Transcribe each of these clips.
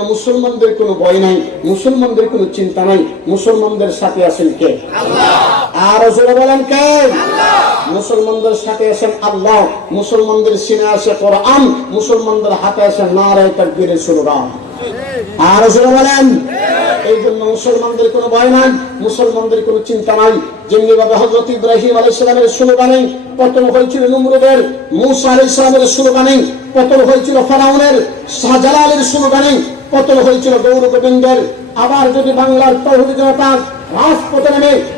মুসলমানদের কোনো ভয় নাই, মুসলমানদের কোনো চিন্তা নাই। মুসলমানদের সাথে আছেন কে? আল্লাহ। আর জোরে বলেন কে? আল্লাহ। মুসলমানদের সাথে আছেন আল্লাহ, মুসলমানদের সিনে আছে কোরআন, মুসলমানদের হাতে আছে নারে তাকবীরের স্লোগান। আর জোরে বলেন। এই জন্য মুসলমানদের কোনো ভয় নাই, মুসলমানদের কোনো চিন্তা নাই। যেমনি ভাবে হযরত ইব্রাহিম আলাইহিস সালামের স্লোগানে পতন হয়েছিল নমরুদের, মূসা আলাইহিস সালামের স্লোগানে পতন হয়েছিল ফেরাউনের, শাহজালালের স্লোগানে পতন হয়েছিল গৌর গোবিন্দের। আবার যদি বাংলার তৌহিদি জনতা রাজপথে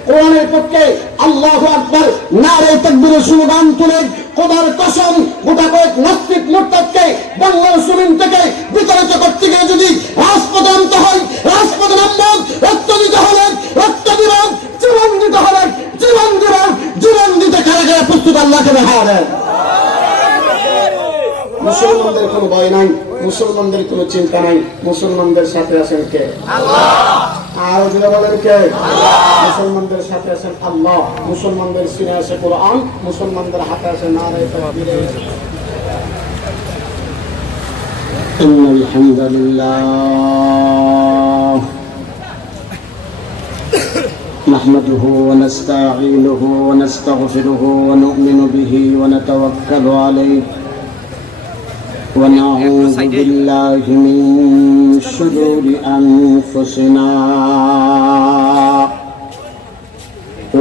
কোরআনের পক্ষে আল্লাহু আকবার নারে তাকবীরের স্লোগান তুলে খোদার কসম গোটা কয়েক নাস্তিক মুরতাদকে বাংলার জমিন থেকে বিতাড়িত করতে গিয়ে যদি রাজপথে আনতে হয়, রাজপথে নামব, রক্ত দিতে হবে, রক্ত দিব, জীবন দিতে হবে, জীবন দিব, জীবন দিতে কারা প্রস্তুত আল্লাহকে দেখা দেন। মুসলমানদের কোনো ভয় নাই, মুসলমানদের কোনো চিন্তা নাই। মুসলমানদের সাথে আছেন কে? আল্লাহ। আর যারা বলেন কে? আল্লাহ। মুসলমানদের সাথে আছেন আল্লাহ, মুসলমানদের সিনে আছে কোরআন, মুসলমানদের হাতে আছে নারে তাকবীর। ইন্নাল হামদুলিল্লাহ নাহমাদুহু ওয়া নাস্তাঈনুহু ওয়া নাস্তাগফিরুহু ওয়া নু'মিনু বিহি ওয়া নাতাওয়াক্কালু আলাইহি ونعوذ بالله من شرور أنفسنا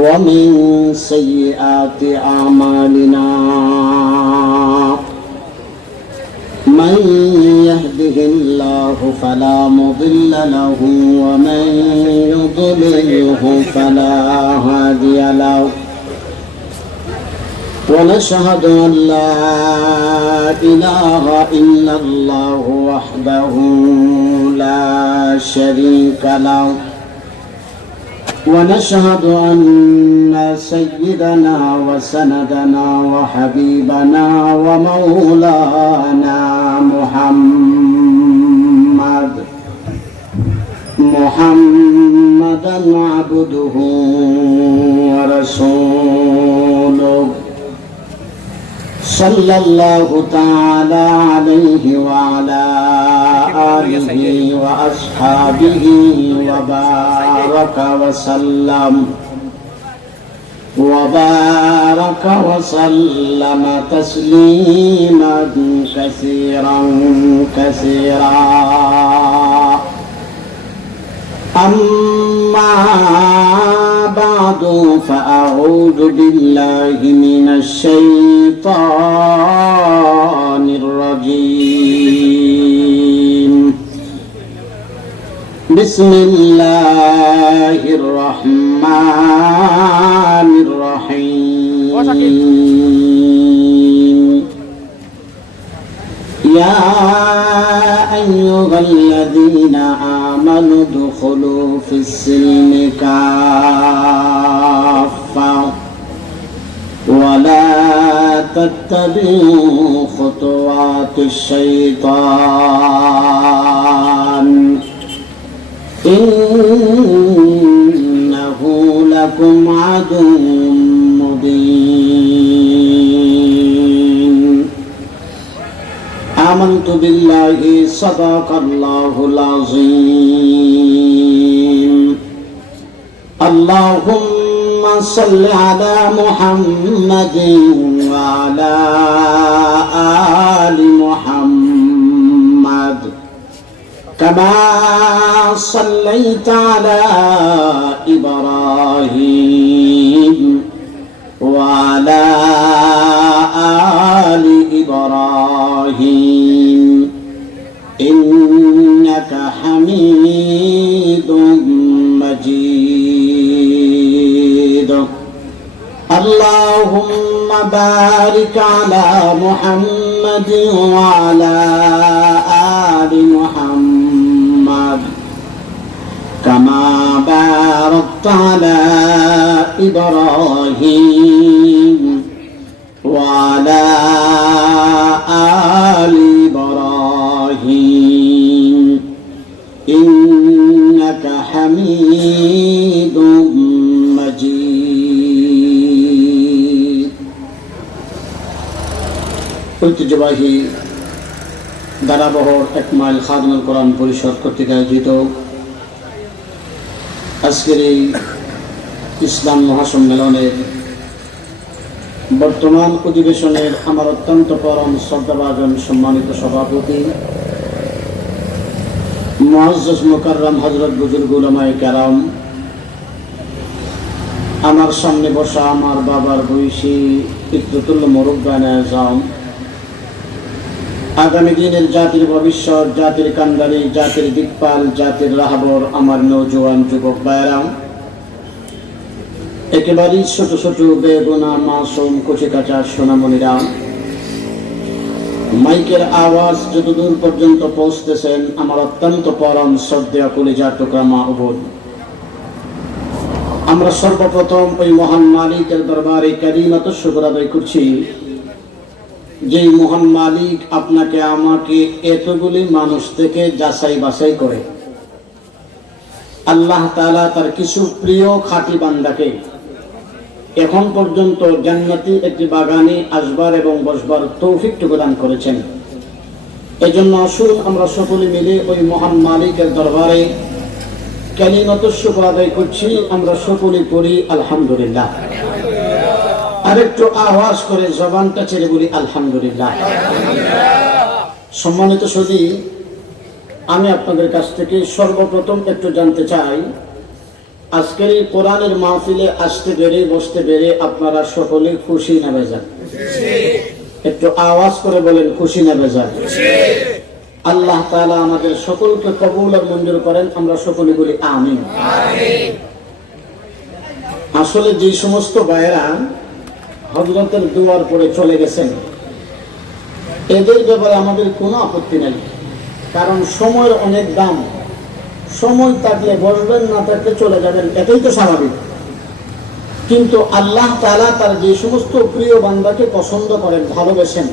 ومن سيئات أعمالنا من يهده الله فلا مضل له ومن يضلله فلا هادي له ونشهد أن لا إله إلا الله وحده لا شريك له ونشهد أن سيدنا وسندنا وحبيبنا ومولانا محمدا عبده ورسوله صلى الله تعالى عليه وعلى آله وأصحابه وبارك وسلم تسليما كثيرا أما بعد فأعوذ بالله من الشيطان الرجيم بسم الله الرحمن الرحيم يا أيها الذين آمنوا ادخلوا في السلم كافة ولا تتبعوا خطوات الشيطان إنه لكم عدو مبين آمنت بالله صدق الله العظيم اللهم صل على محمد وعلى آل محمد كما صليت على إبراهيم وعلى آل إبراهيم إنك حميد مجيد اللهم بارك على محمد وعلى آل محمد كما باركت على إبراهيم وعلى آل إبراهيم إنك حميد مجيد ঐতিহ্যবাহী দারাবহর 1 মাইল খাদিমুল কোরআন পরিষদ কর্তৃক আয়োজিত আজকের এই ইসলাম মহাসম্মেলনের বর্তমান অধিবেশনের আমার অত্যন্ত পরম শ্রদ্ধাভাজন সম্মানিত সভাপতি মুআজ্জজ মুকাররম হযরত বুজুর্গ উলামায়ে কেরাম, আমার সামনে বসা আমার বাবার বয়সী পিতৃতুল্য মুরব্বিয়ানে আযম, আগামী দিনের জাতির ভবিষ্যৎ, জাতির কান্ডারি, জাতির দিকপাল, জাতির রাহবর আমার নওজোয়ান যুবক ভাইরা, একেবারেই ছোট ছোট বেগুনা মাসুম কচিকাঁচা সোনামণিরা, মাইকের আওয়াজ যতদূর পর্যন্ত পৌঁছতেছেন আমার অত্যন্ত পরম শ্রদ্ধেয় কলিজার টুকরা মা ও বোন, আমরা সর্বপ্রথম ওই মহান মালিকের দরবারে কারিমাত শুকর আদায় করছি, যেই মহান মালিক আপনাকে আমাকে এতগুলি মানুষ থেকে যাচাই বাছাই করে আল্লাহ তাআলা তার কিছু প্রিয় খাঁটি বান্দাকে এখন পর্যন্ত জান্নাতি একটি বাগানে আসবার এবং বসবার তৌফিক প্রদান করেছেন। এজন্য আসুন আমরা সকলে মিলে ওই মহান মালিকের দরবারে কালিমাতুশ শুকর আদায় করছি। আমরা সকলে পড়ি আলহামদুলিল্লাহ। আরেকটু আওয়াজ করে জবানটা ছেড়ে বলি আলহামদুলিল্লাহ। সম্মানিত সুধী, আমি আপনাদের কাছ থেকে সর্বপ্রথম একটু জানতে চাই, আজকের এই কোরআনের মাহফিলে আসতে পেরে বসতে পেরে আপনারা সকলে খুশি না বেজার? একটু আওয়াজ করে বলেন খুশি না বেজার? আল্লাহ তাআলা আমাদের সকলকে কবুল আর মঞ্জুর করেন। আমরা সকলে বলি আমিন। আসলে যে সমস্ত ভাইয়েরা হযরতের দুয়ার পরে চলে গেছেন, এদের ব্যাপারে আমাদের কোনো আপত্তি নাই, কারণ সময়ের অনেক দাম। সময় থাকলে বসবেন, না থাকলে চলে যাবেন, এটাই তো স্বাভাবিক। কিন্তু আল্লাহ তাআলা তার যে সমস্ত প্রিয় বান্দাকে পছন্দ করেন, ভালোবাসেন,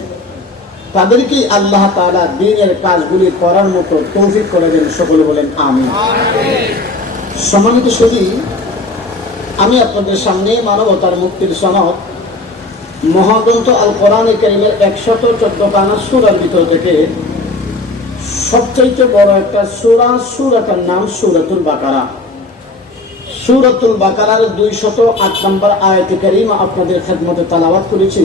তাদেরকে আল্লাহ তাআলা দ্বীনের কাজগুলি করার মতো তৌফিক করে দেন। সকলে বলেন আমিন। সম্মানিত সুধী, আমি আপনাদের সামনে মানবতার মুক্তির সনদ মহাগ্রন্থ আল কোরআনে কারীমের 114 পারা সূরার ভিতর থেকে সবচেয়ে বড় একটা সূরাটার নাম সূরাতুল বাকারা। সূরাতুল বাকারার 208 নম্বর আয়াতে কারীমা আপনাদের খেদমতে তেলাওয়াত করেছি।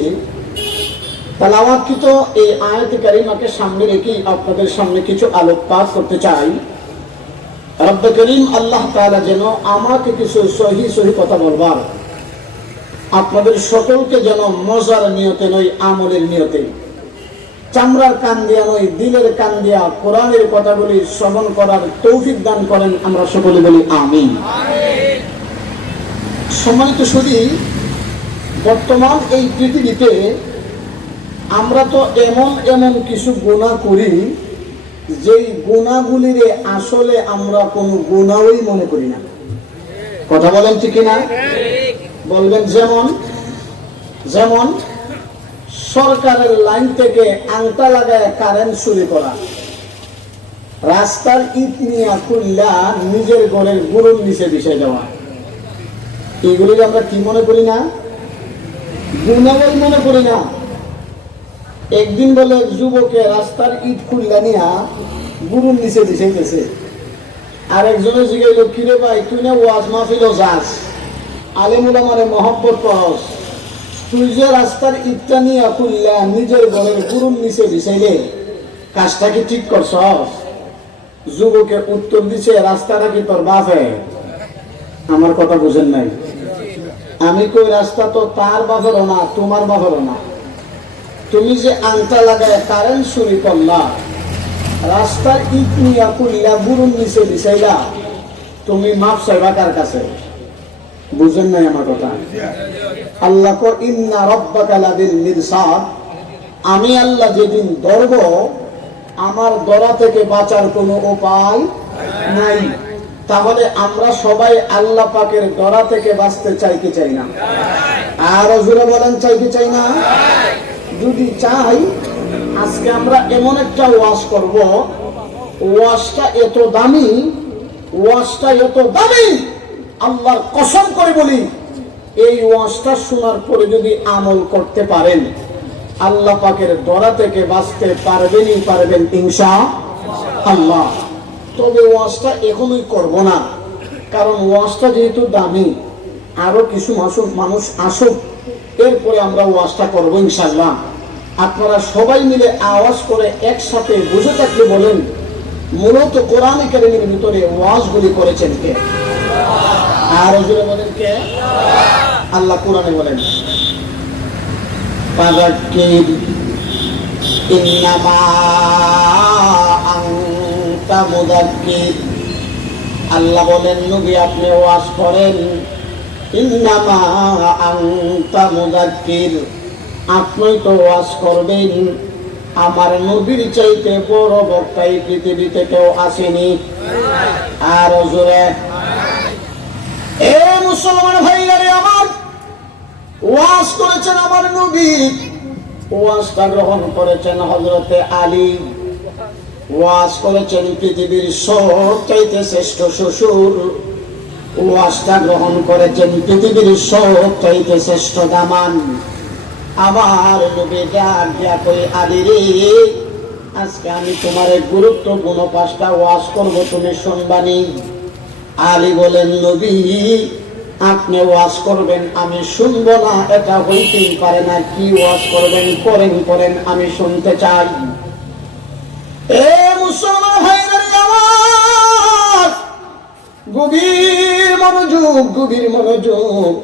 তেলাওয়াতকৃত এই আয়াতে কারীমাকে সামনে রেখে আপনাদের সামনে কিছু আলোকপাত করতে চাই। রব্বে করিম আল্লাহ তাআলা যেন আমাকে কিছু সহি কথা বলবার, আপনাদের সকলকে যেন মজার নিয়তে নয়, আমলের নিয়তে, চামড়ার কান দিয়া নয়, দিলের কান দিয়া কোরআনের কথাগুলি শ্রবণ করার তৌফিক দান করেন। আমরা সকলে বলি আমিন। সম্মানিত সুধী, বর্তমান এই পৃথিবীতে আমরা তো এমন কিছু গুনাহ করি, যেই গুনাহগুলির আসলে আমরা কোনো গুনাহই মনে করি না। কথা বলেন ঠিক না? বলবেন যেমন সরকারের লাইন থেকে আংটা লাগায় কারেন্ট চুরি করা, রাস্তার ইট নিয়ে খুললা নিজের ঘরের গুরুর নিচে বিষয় দেওয়া, এগুলি আমরা কি মনে করি না? গুনাহ মনে করি না। একদিন বলে যুবকে রাস্তার ইট খুললা নিয়া গুরুর নিচে বিষাইতেছে, আর একজনে জিগাইল, কিরে ভাই তুই না ওয়াজ মাহফিলও যাস, আলেম উলামারে মহব্বত করস, তুই যে রাস্তার ইটটা নিয়ে খুললা নিজের ঘরের গুরুর নিচে বিষাইলে কাজটা কি ঠিক করছস? যুবকে উত্তর দিছে, রাস্তাটা কি তোর বাপে? আমার কথা বুঝেন নাই? আমি কই রাস্তা তো তার বাপেরও না, তোমার বাপেরও না। তুমি যে আংটা লাগায় কারেন্ট চুরি করলা, রাস্তার ইট নিয়ে খুললা গুরুর নিচে বিষাইলা, তুমি মাপ চাইবা কার কাছে? বুঝেন নাই আমার কথা? আল্লাহ কো ইন্না রাব্বাকা লাবিল মিরসাদ, আমি আল্লাহ যেদিন ধরব, আমার ধরা থেকে বাঁচার কোনো উপায় নাই। তাহলে আমরা সবাই আল্লাহ পাকের ধরা থেকে বাঁচতে চাই কি চাই না? আর জোরে বলেন চাই কি চাই না? যদি চাই, আজকে আমরা এমন একটা ওয়াজ করব, ওয়াজটা এত দামি, আল্লাহর কসম করে বলি, এই ওয়াজটা শোনার পরে যদি আমল করতে পারেন, আল্লাহ পাকের দরা থেকে বাঁচতে পারবেনই পারবেন ইনশাআল্লাহ। তবে ওয়াজটা এখনই করব না, কারণ ওয়াজটা যেহেতু দামি, আরো কিছু মানুষ আসুক, এরপরে আমরা ওয়াজটা করবো ইনশাআল্লাহ। আপনারা সবাই মিলে আওয়াজ করে একসাথে বুঝে থাকলে বলেন, মূলত কোরআন কারীমের ভিতরে ওয়াজগুলি করেছেন কে? আর জোরে বলেন কে? আল্লাহ কোরআনে বলেন, ফাযাক্কির ইন্নামা আনতা মুযাক্কির। আল্লাহ বলেন, নবী আপনি ওয়াজ করেন, ইন্নামা আনতা মুযাক্কির, আপনি তো ওয়াজ করবেন। আমার নবীর চাইতে বড় বক্তা এই পৃথিবীতে কেউ আসেনি। আর জোরে, এ মুসলমান ভাইরা রে আমার, ওয়াজ করেছেন আমার নবী, ওয়াজটা গ্রহণ করেছেন হযরতে আলী, ওয়াজ করেছেন পৃথিবীর সবচাইতে শ্রেষ্ঠ শ্বশুর, ওয়াজটা গ্রহণ করেছেন পৃথিবীর সবচাইতে শ্রেষ্ঠ দামান। আমার নবী ডাক দিয়া কই, আলী রে, আজকে আমি তোমার গুরুত্বপূর্ণ 5টা ওয়াজ করবো, তুমি শুনবানি। আলী বলেন, নবী আপনি ওয়াজ করবেন, আমি শুনবো না, এটা হইতেই পারে না। কি ওয়াজ করবেন? করেন, আমি শুনতে চাই। এ মুসলমান ভাইরা আমার, গভীর মনোযোগ।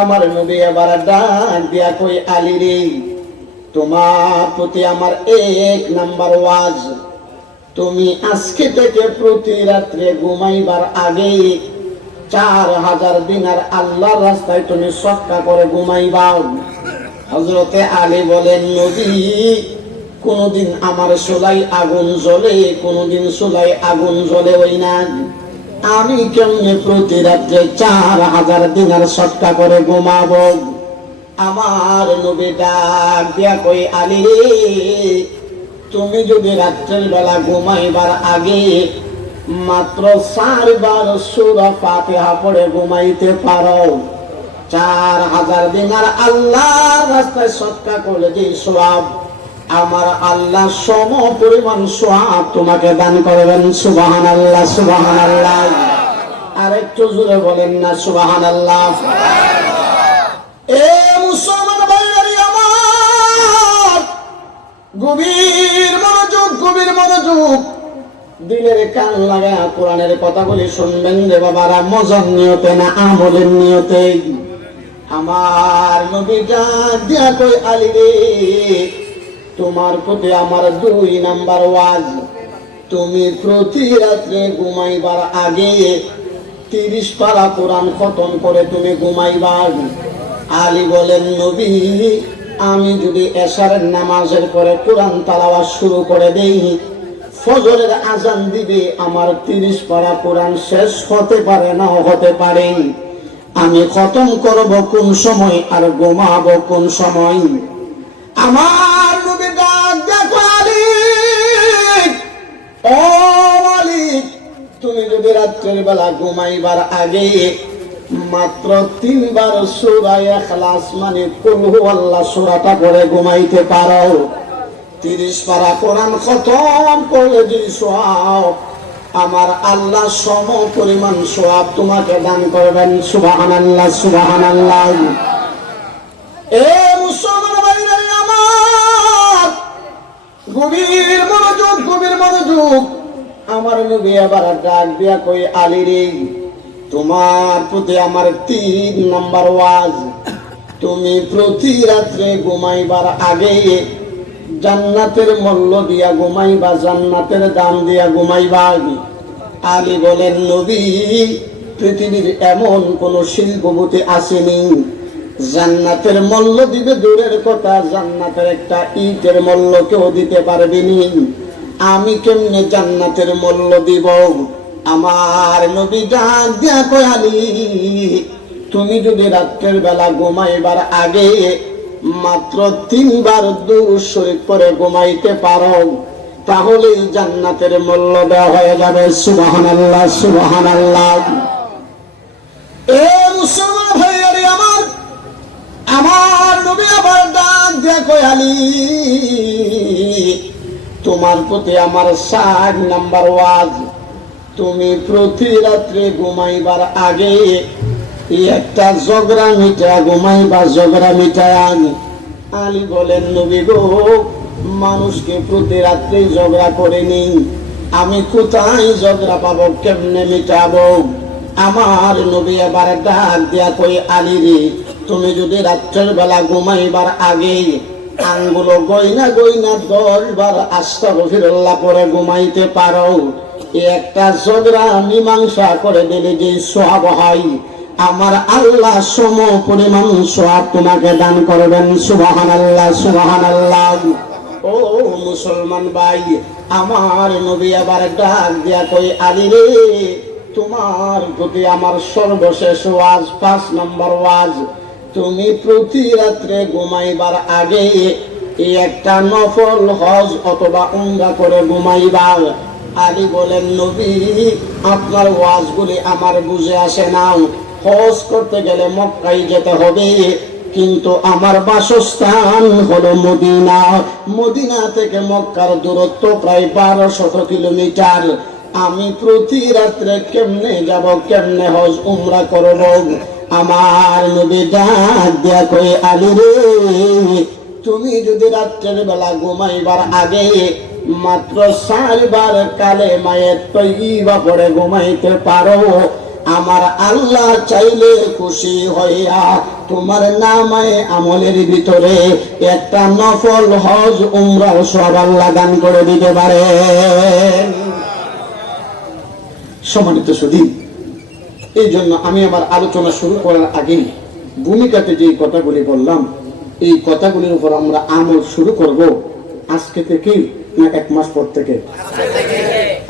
আমার নবী আবার ডাক দিয়া কই, আলী রে, তোমার প্রতি আমার 1 নাম্বার ওয়াজ, তুমি আজকে থেকে প্রতি রাত্রে ঘুমাইবার আগে 4000 দিনার আল্লাহর রাস্তায় তুমি সদকা করে ঘুমাইবাও। হযরতে আলী বলেন, নবী কোনদিন আমার চুলায় আগুন জ্বলে, কোনদিন চুলায় আগুন জ্বলে ওই না, আমি কেমনে প্রতি রাত্রে 4000 দিনার সদকা করে ঘুমাবো? আমার নবী ডাক দিয়া কই, আলী রে, তুমি যদি রাত্রের বেলা ঘুমাইবার আগে মাত্র 4 বার সূরা ফাতিহা পড়ে ঘুমাইতে পারো, 4000 দিনার আল্লাহর রাস্তায় সদকা করলে যে সওয়াব, আমার আল্লাহ সম পরিমাণ সওয়াব তোমাকে দান করবেন। সুবহানাল্লাহ, সুবহানাল্লাহ। আর একটু জোরে বলেন না সুবহানাল্লাহ। এ মুসলমান ভাইরা আমার, গভীর মনোযোগ, দিলের কান লাগা কোরআনের কথাগুলি শুনবেন রে বাবারা, মজার নিয়তে না আমলের নিয়তে। আমার নবী ডাক দিয়া কই, আলী রে, তোমার প্রতি আমার 2 নাম্বার ওয়াজ, তুমি প্রতি রাত্রে ঘুমাইবার আগে 30 পারা কোরআন খতম করে তুমি ঘুমাইবা। আলী বলেন, নবী আমি যদি এশারের নামাজের পরে কোরআন তেলাওয়াত শুরু করে দেই, ফজরের আজান দিবে, আমার 30 পারা কোরআন শেষ হতে পারে না, হতে পারে। আমি খতম করব কোন সময় আর ঘুমাবো কোন সময়? আমার নবী ডাক দেখো, আলী, ও আলী, তুমি যদি রাত্রের বেলা ঘুমাইবার আগে মাত্র 3 বার সূরা ইখলাস মানে কুল হুয়াল্লাহ সূরাটা পড়ে ঘুমাইতে পারো, 30 পারা কোরআন খতম করলে যে সওয়াব, আমার আল্লাহ সম পরিমাণ সওয়াব তোমাকে দান করবেন। সুবহানাল্লাহ, সুবহানাল্লাহ। এ মুসলমান ভাইরা আমার, গভীর মনোযোগ। আমার নবী আবার ডাক দিয়া কই, আলী রে, তোমার প্রতি আমার 3 নাম্বার ওয়াজ, তুমি প্রতি রাত্রে ঘুমাইবার আগে জান্নাতের মূল্য দিয়া ঘুমাইবা, জান্নাতের দাম দিয়া ঘুমাইবা। আলী বলেন, নবী পৃথিবীর এমন কোন শিল্পপতি আসেনি জান্নাতের মূল্য দিবে, দূরের কথা জান্নাতের একটা ইটের মূল্য কেউ দিতে পারবেনি। আমি কেমনে জান্নাতের মূল্য দিব? আমার নবী ডাক দিয়া কই, আলী, তুমি যদি রাত্রের বেলা ঘুমাইবার আগে মাত্র 3 বার দুরূদ শরীফ পড়ে ঘুমাইতে পারো, তাহলেই জান্নাতের মূল্য দেওয়া হয়ে যাবে। সুবহানাল্লাহ, সুবহানাল্লাহ। এ মুসলমান ভাইরা আমার নবী আবার ডাক দিয়া কয় আলী, তোমার প্রতি আমার 60 নাম্বার ওয়াজ, তুমি প্রতি রাত্রে ঘুমাইবার আগে একটা ঝগড়া মিটা ঘুমাইবা, ঝগড়া মিটান। আলী বলেন নবী গো, মানুষকে প্রতি রাত্রে ঝগড়া করে নি, আমি কোথায় ঝগড়া পাবো, কেমনে মিটাবো? আমার নবী এবার ডাক দিয়া কই আলী রে, তুমি যদি রাত্রের বেলা ঘুমাইবার আগে আঙ্গুলো গয়না গয়না 10 বার আস্তাগফিরুল্লাহ পরে ঘুমাইতে পারো, একটা ঝগড়া মীমাংসা করে দিলে যে সওয়াব হয়, আমার আল্লাহ সম পরিমাণ সওয়াব তোমাকে দান করবেন। সুবহানাল্লাহ, সুবহানাল্লাহ। ও মুসলমান ভাই, আমার নবী আবার ডাক দিয়া কই আলী রে, তোমার প্রতি আমার সর্বশেষ ওয়াজ, 5 নম্বর ওয়াজ, তুমি প্রতি রাত্রে ঘুমাইবার আগে একটা নফল হজ অথবা উমরা করে ঘুমাইবা। আলী বলেন নবী, আপনার ওয়াজগুলি আমার বুঝে আসে না, হজ করতে গেলে মক্কায় যেতে হবে, কিন্তু আমার বাসস্থান হলো মদিনা, মদিনা থেকে মক্কার দূরত্ব প্রায় 1200 কিলোমিটার, আমি প্রতি রাত্রে কেমনে যাব, কেমনে হজ উমরা করব? আমার নবী ডাক দিয়া কই আলী রে, তুমি যদি রাত্রের বেলা ঘুমাইবার আগে মাত্র 4 বার কালেমায়ে তয়্যিবা পড়ে ঘুমাইতে পারো, আমার আল্লাহ চাইলে খুশি হইয়া তোমার নামায়ে আমলের ভিতরে একটা নফল হজ উমরা সব আল্লাহ দান করে দিতে পারেন। সম্মানিত সুধী, এই জন্য আমি আমার আলোচনা শুরু করার আগে ভূমিকাতে যে কথাগুলি বললাম, এই কথাগুলির উপর আমরা আমল শুরু করব আজকে থেকে না 1 মাস পর থেকে?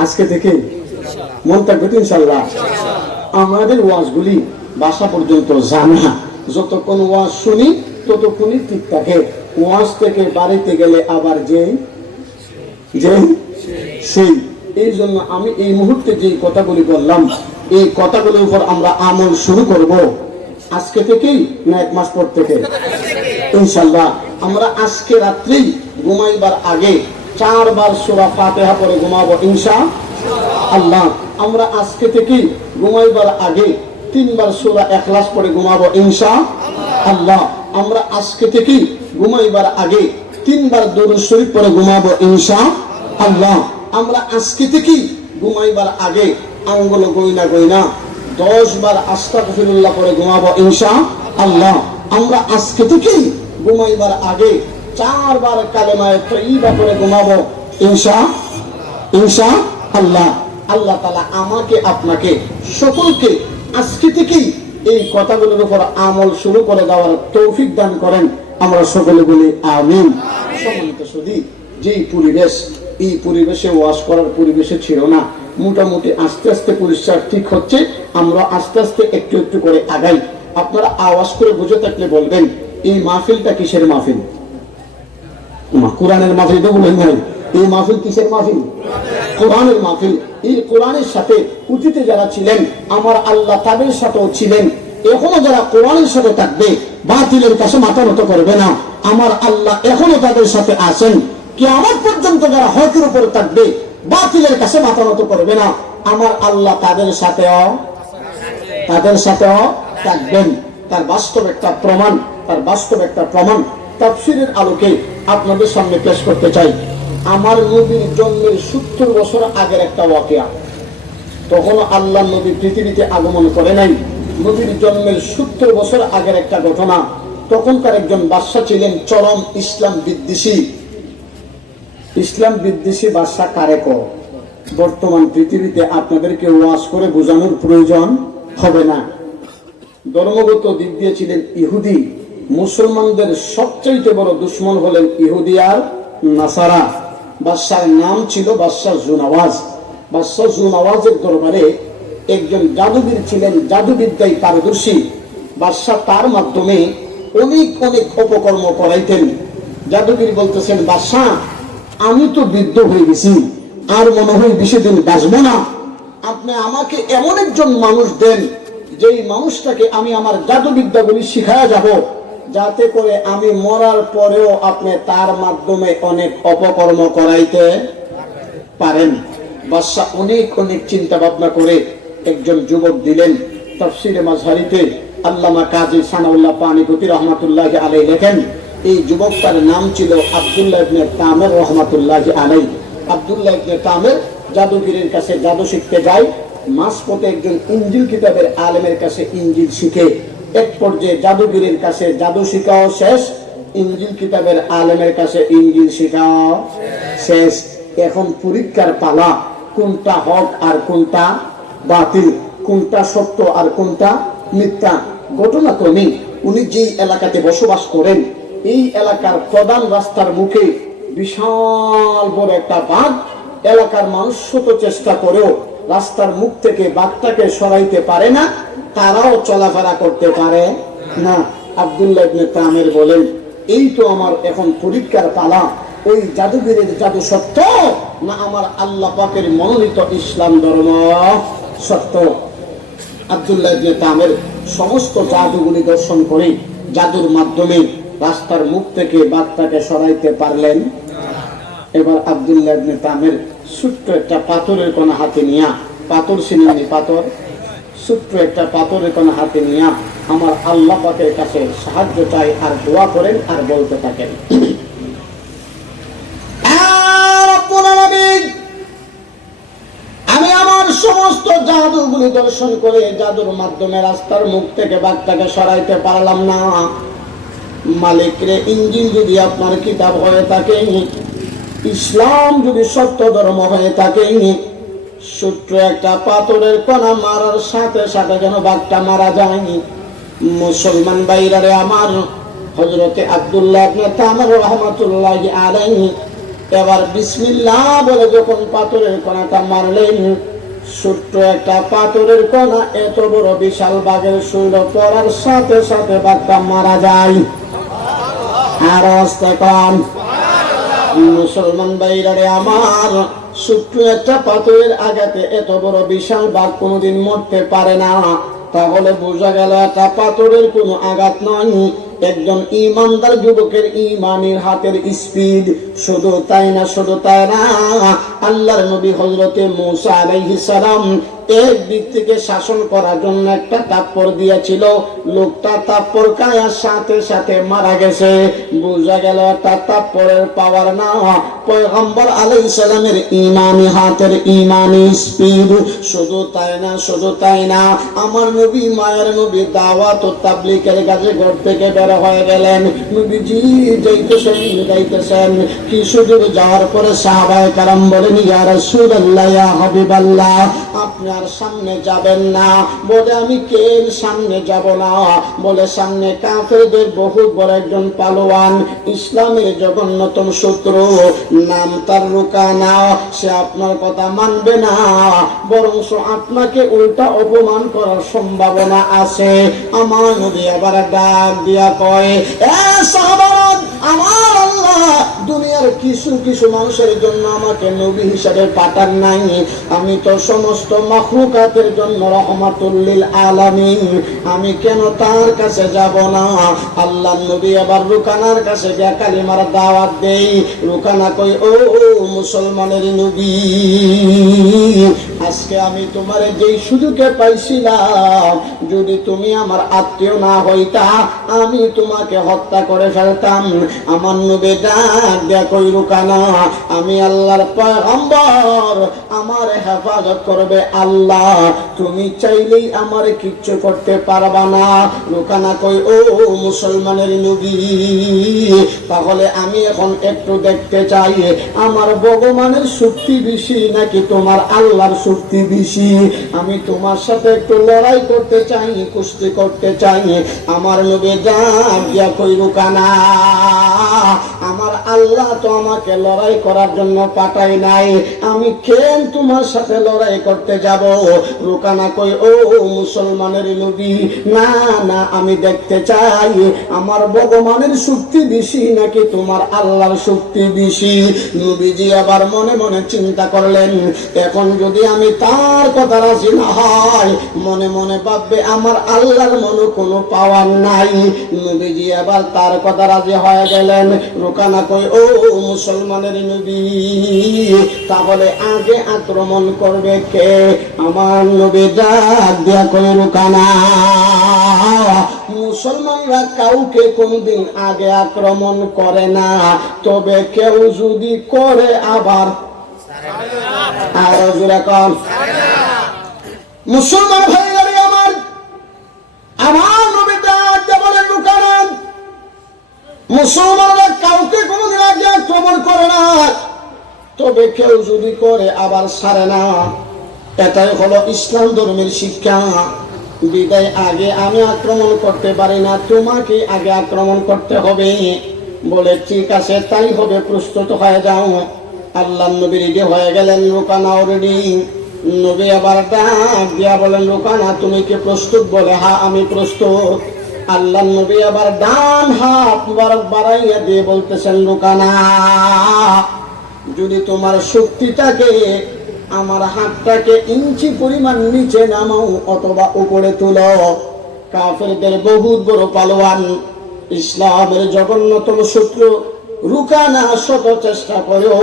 আজকে থেকে। মন থাকবে তো ইনশাআল্লাহ? আমাদের ওয়াজগুলি বাসা পর্যন্ত জানা, যতক্ষণ ওয়াজ শুনি ততক্ষণই ঠিক থাকে, ওয়াজ থেকে বাড়িতে গেলে আবার যেই সেই। এই জন্য আমি এই মুহূর্তে যে কথাগুলি বললাম, এই কথাগুলির উপর আমরা আমল শুরু করব আজকে থেকেই না 1 মাস পর থেকে? ইনশাআল্লাহ। আমরা আজকে রাত্রেই ঘুমাইবার আগে 4 বার সূরা ফাতিহা পড়ে ঘুমাবো ইনশাআল্লাহ। আমরা আজকে থেকেই ঘুমাইবার আগে 3 বার সূরা ইখলাস পড়ে ঘুমাবো ইনশাআল্লাহ। আমরা আজকে থেকেই ঘুমাইবার আগে 3 বার দরুদ শরীফ পড়ে ঘুমাবো ইনশাআল্লাহ। আমরা আজকে থেকেই ঘুমাইবার আগে আঙ্গুল গয়না গয়না 10 বার আস্তাগফিরুল্লাহ পড়ে ঘুমাবো ইনশাআল্লাহ। আমরা আজকে থেকেই ঘুমাইবার আগে 4 বার কালেমায়ে তয়্যিবা পড়ে ঘুমাবো ইনশাআল্লাহ। আল্লাহ তাআলা আমাকে আপনাকে সকলকে আজকে থেকেই এই কথাগুলোর উপর আমল শুরু করে দেওয়ার তৌফিক দান করেন, আমরা সকলে বলি আমিন। সম্মানিত সুধী, যেই পরিবেশ, এই পরিবেশে ওয়াজ করার পরিবেশে ছিল না, মোটামুটি আস্তে আস্তে পরিষ্কার ঠিক হচ্ছে, আমরা আস্তে আস্তে একটু একটু করে আগাই। আপনারা আওয়াজ করে বুঝে থাকলে বলবেন এই মাহফিলটা কিসের মাহফিল? কোরআনের মাহফিল তো বলেন নাই, এই মাহফিল কিসের মাহফিল? কোরআনের মাহফিল। এই কোরআনের সাথে অতীতে যারা ছিলেন আমার আল্লাহ তাদের সাথেও ছিলেন, এখনো যারা কোরআনের সাথে থাকবে বাতিলের কাছে মাথা নত করবে না, আমার আল্লাহ এখনো তাদের সাথে আছেন। কিয়ামত পর্যন্ত যারা হকের উপর থাকবে বাতিলের কাছে মাথা নত করবে না, আমার আল্লাহ তাদের সাথেও থাকবেন। তার বাস্তব একটা প্রমাণ তাফসীরের আলোকে আপনাদের সামনে পেশ করতে চাই। আমার নবীর জন্মের 70 বছর আগের একটা ওয়াকিয়া, তখনও আল্লাহ নবী পৃথিবীতে আগমন করে নাই, নবীর জন্মের 70 বছর আগের একটা ঘটনা। তখনকার একজন বাদশা ছিলেন চরম ইসলাম বিদ্বেষী বাদশা কারে কর? বর্তমান পৃথিবীতে আপনাদেরকে ওয়াজ করে বোঝানোর প্রয়োজন হবে না। ধর্মগত দিক দিয়ে ছিলেন ইহুদি, মুসলমানদের সবচেয়ে বড় দুশ্মন হলেন ইহুদি আর নাসারা। বাদশার নাম ছিল বাদশা জুনাওয়াজ। বাদশা জুনাওয়াজের দরবারে একজন জাদুবীর ছিলেন, জাদুবিদ্যায় পারদর্শী। বাদশা তার মাধ্যমে অনেক অপকর্ম করাইতেন। জাদুবীর বলতেছেন, বাদশা আমি তো বৃদ্ধ হয়ে গেছি, আর মনে হয় বেশি দিন বাঁচবো না, আপনি আমাকে এমন একজন মানুষ দেন যেই মানুষটাকে আমি আমার জাদুবিদ্যাগুলি শিখায়া যাব, যাতে করে আমি মরার পরেও আপনি তার মাধ্যমে অনেক অপকর্ম করাইতে পারেন। বাদশা অনেক অনেক চিন্তা ভাবনা করে একজন যুবক দিলেন। তাফসীরে মাযহারিতে আল্লামা কাজী সানাউল্লাহ পানিপতি রহমাতুল্লাহি আলাইহি লেখেন, এই যুবকটার নাম ছিল আব্দুল্লাহ ইবনে তামির রহমাতুল্লাহি আলাইহি। আব্দুল্লাহ ইবনে তামির জাদুগিরের কাছে জাদু শিখতে যায়। মাঝপথে একজন ইনজিল কিতাবের আলেমের কাছে ইনজিল শিখে। এক পর্যায়ে জাদুগিরের কাছে জাদু শিখাও শেষ, ইনজিল কিতাবের আলেমের কাছে ইনজিল শিখাও শেষ। এখন পরীক্ষার পালা, কোনটা হক আর কোনটা বাতিল, কোনটা সত্য আর কোনটা মিথ্যা। ঘটনাক্রমে উনি যেই এলাকাতে বসবাস করেন, এই এলাকার প্রধান রাস্তার মুখে বিশাল বড় একটা বাঘ। এলাকার মানুষ শত চেষ্টা করেও রাস্তার মুখ থেকে বাঘটাকে সরাইতে পারে না, তারাও চলাফেরা করতে পারে না। আব্দুল্লাহ ইবনে তামির বলেন, এই তো আমার এখন পরীক্ষার পালা, ওই জাদুগিরের জাদু সত্য না আমার আল্লাহ পাকের মনোনীত ইসলাম ধর্ম সত্য। আব্দুল্লাহ ইবনে তামির সমস্ত জাদুগুলি দর্শন করে জাদুর মাধ্যমে রাস্তার মুখ থেকে বাঘটাকে সরাইতে পারলেন। এবার আব্দুল্লাহ ইবনে তামির ছোট্ট একটা পাথরের কোনা হাতে নিয়া, পাথর সিনেমি পাথর, ছোট্ট একটা পাথরের কোনা হাতে নিয়া আমার আল্লাহ পাকের কাছে সাহায্য চাই আর দোয়া করেন আর বলতে থাকেন, আমি আমার সমস্ত জাদুগুলি দর্শন করে জাদুর মাধ্যমে রাস্তার মুখ থেকে বাঘটাকে সরাইতে পারলাম না। মালিক রে, ইনজিল যদি আপনার কিতাব হয়ে থাকে, ইসলাম যদি সত্য ধর্ম হয়ে থাকে, ছোট্ট একটা পাথরের কণা মারার সাথে সাথে যেন বাঘটা মারা যায়নি। মুসলমান ভাইরা আমার, হযরতে আব্দুল্লাহ ইবনে তামির রাহমাতুল্লাহি আলাইহি এবার বিসমিল্লাহ বলে যখন পাথরের কণাটা মারলেন, ছোট্ট একটা পাথরের কণা এত বড় বিশাল বাঘের শরীরে পড়ার সাথে সাথে বাঘটা মারা যায়। আর আস্তে কম মুসলমান ভাইরা আমার, ছোট্ট একটা পাথরের আঘাতে এত বড় বিশাল বাঘ কোনোদিন মরতে পারে না। তাহলে বোঝা গেল একটা পাথরের কোনো আঘাত নয়, একজন ইমানদার যুবকের ইমানের হাতের স্পিড। শুধু তাই না, শুধু তাই না, আল্লাহর নবী হযরতে মূসা আলাইহিস সালাম এক দিক থেকে শাসন করার জন্য একটা তাপ্পর দিয়েছিল, লোকটা তাপ্পর খাওয়ার সাথে সাথে মারা গেছে। বোঝা গেল একটা তাপ্পরের পাওয়ার না, পয়গম্বর আলাইহিস সালামের ইমানি হাতের ইমানি স্পিড। শুধু তাই না, শুধু তাই না, আমার নবী মায়ের নবী দাওয়াত ও তাবলীগের কাজে ঘর থেকে বের হয়ে গেলেন। নবীজি যাইতেছেন, কিছু দূর যাওয়ার পরে সাহাবায়ে কেরাম বলেন, ইয়া রাসূলুল্লাহ, ইয়া হাবিবাল্লাহ, আপনি আর সামনে যাবেন না। বলে, আমি কেন সামনে যাব না? বলে, সামনে কাফেরদের বহুত বড় একজন পালোয়ান, ইসলামের জঘন্যতম শত্রু, নাম তার রুকানা, সে আপনার কথা মানবে না, বরং আপনাকে উল্টা অপমান করার সম্ভাবনা আছে। আমার নবী আবার ডাক দিয়া কয়, এ সাহাবারা, আমার আল্লাহ দুনিয়ার কিছু কিছু মানুষের জন্য আমাকে নবী হিসাবে পাঠান নাই, আমি তো সমস্ত মাখলুকাতের জন্য রহমাতুল লিল আলামিন, আমি কেন তার কাছে যাব না? আল্লাহ নবী আবার রুকানার কাছে গিয়ে কালিমার দাওয়াত দেই। রুকানা কই, ও মুসলমানের নবী, আজকে আমি তোমার যেই সুযোগে পাইছিলাম, যদি তুমি আমার আত্মীয় না হইতা, আমি তোমাকে হত্যা করে ফেলতাম। আমার নবী ডাক দেয়া কই, রুকানা, আমি আল্লাহর পয়গম্বর, আমার হেফাজত করবে আল্লাহ, তুমি চাইলেই আমারে কিচ্ছু করতে পারবা না। রুকানা কই, ও মুসলমানের নবী, তাহলে আমি এখন একটু দেখতে চাই আমার ভগবানের শক্তি বেশি নাকি তোমার আল্লাহর শক্তি বেশি। আমি তোমার সাথে একটু লড়াই করতে চাই, কুস্তি করতে চাই। আমার নবী ডাক দিয়া কই, রুকানা, আমার আল্লাহ তো আমাকে লড়াই করার জন্য পাঠাই নাই, আমি কেন তোমার সাথে লড়াই করতে যাব? রুকানা কই, ও মুসলমানের নবী, না না, আমি দেখতে চাই আমার ভগবানের শক্তি বেশি নাকি তোমার আল্লাহর শক্তি বেশি। নবীজি আবার মনে মনে চিন্তা করলেন, এখন যদি আমি তার কথা রাজি না হয়, মনে মনে ভাববে আমার আল্লাহর মনে কোনো পাওয়ার নাই। নবীজি আবার তার কথা রাজি হয়ে গেলেন। রুকানা কই, ও মুসলমানের নবী, তাহলে আগে আক্রমণ করবে কে? আমার নবী ডাক দিয়া কই, রুকানা, মুসলমানরা কাউকে কোনদিন আগে আক্রমণ করে না, তবে কেউ যদি করে আবার আরো জোরে কম, মুসলমান ভাইরা আমার, আমার নবী ডাক দিয়া বলেন, রুকানা, মুসলমানরা কাউকে কোনদিন আগে আক্রমণ করে না, তবে কেউ যদি করে আবার ছাড়ে না। এটাই হলো ইসলাম ধর্মের শিক্ষা। বিদায় আগে আমি আক্রমণ করতে পারি না, তোমাকে আগে আক্রমণ করতে হবে। বলে ঠিক আছে, তাই হবে, প্রস্তুত হয়ে যাও। আল্লাহ নবী রেডি হয়ে গেলেন, রুকানা রেডি। নবী আবার ডাক দিয়া বলেন, রুকানা তুমি কি প্রস্তুত? বলে হ্যাঁ আমি প্রস্তুত। আল্লাহ নবী আবার ডান হাত মুবারক বাড়াইয়া দিয়ে বলতেছেন, রুকানা, যদি তোমার শক্তিটাকে, আমার হাতটাকে ইঞ্চি পরিমাণ নিচে নামাও অথবা উপরে তুলো। কাফেরদের বহুত বড় পালোয়ান, ইসলামের জঘন্যতম শত্রু রুকানা শত চেষ্টা করেও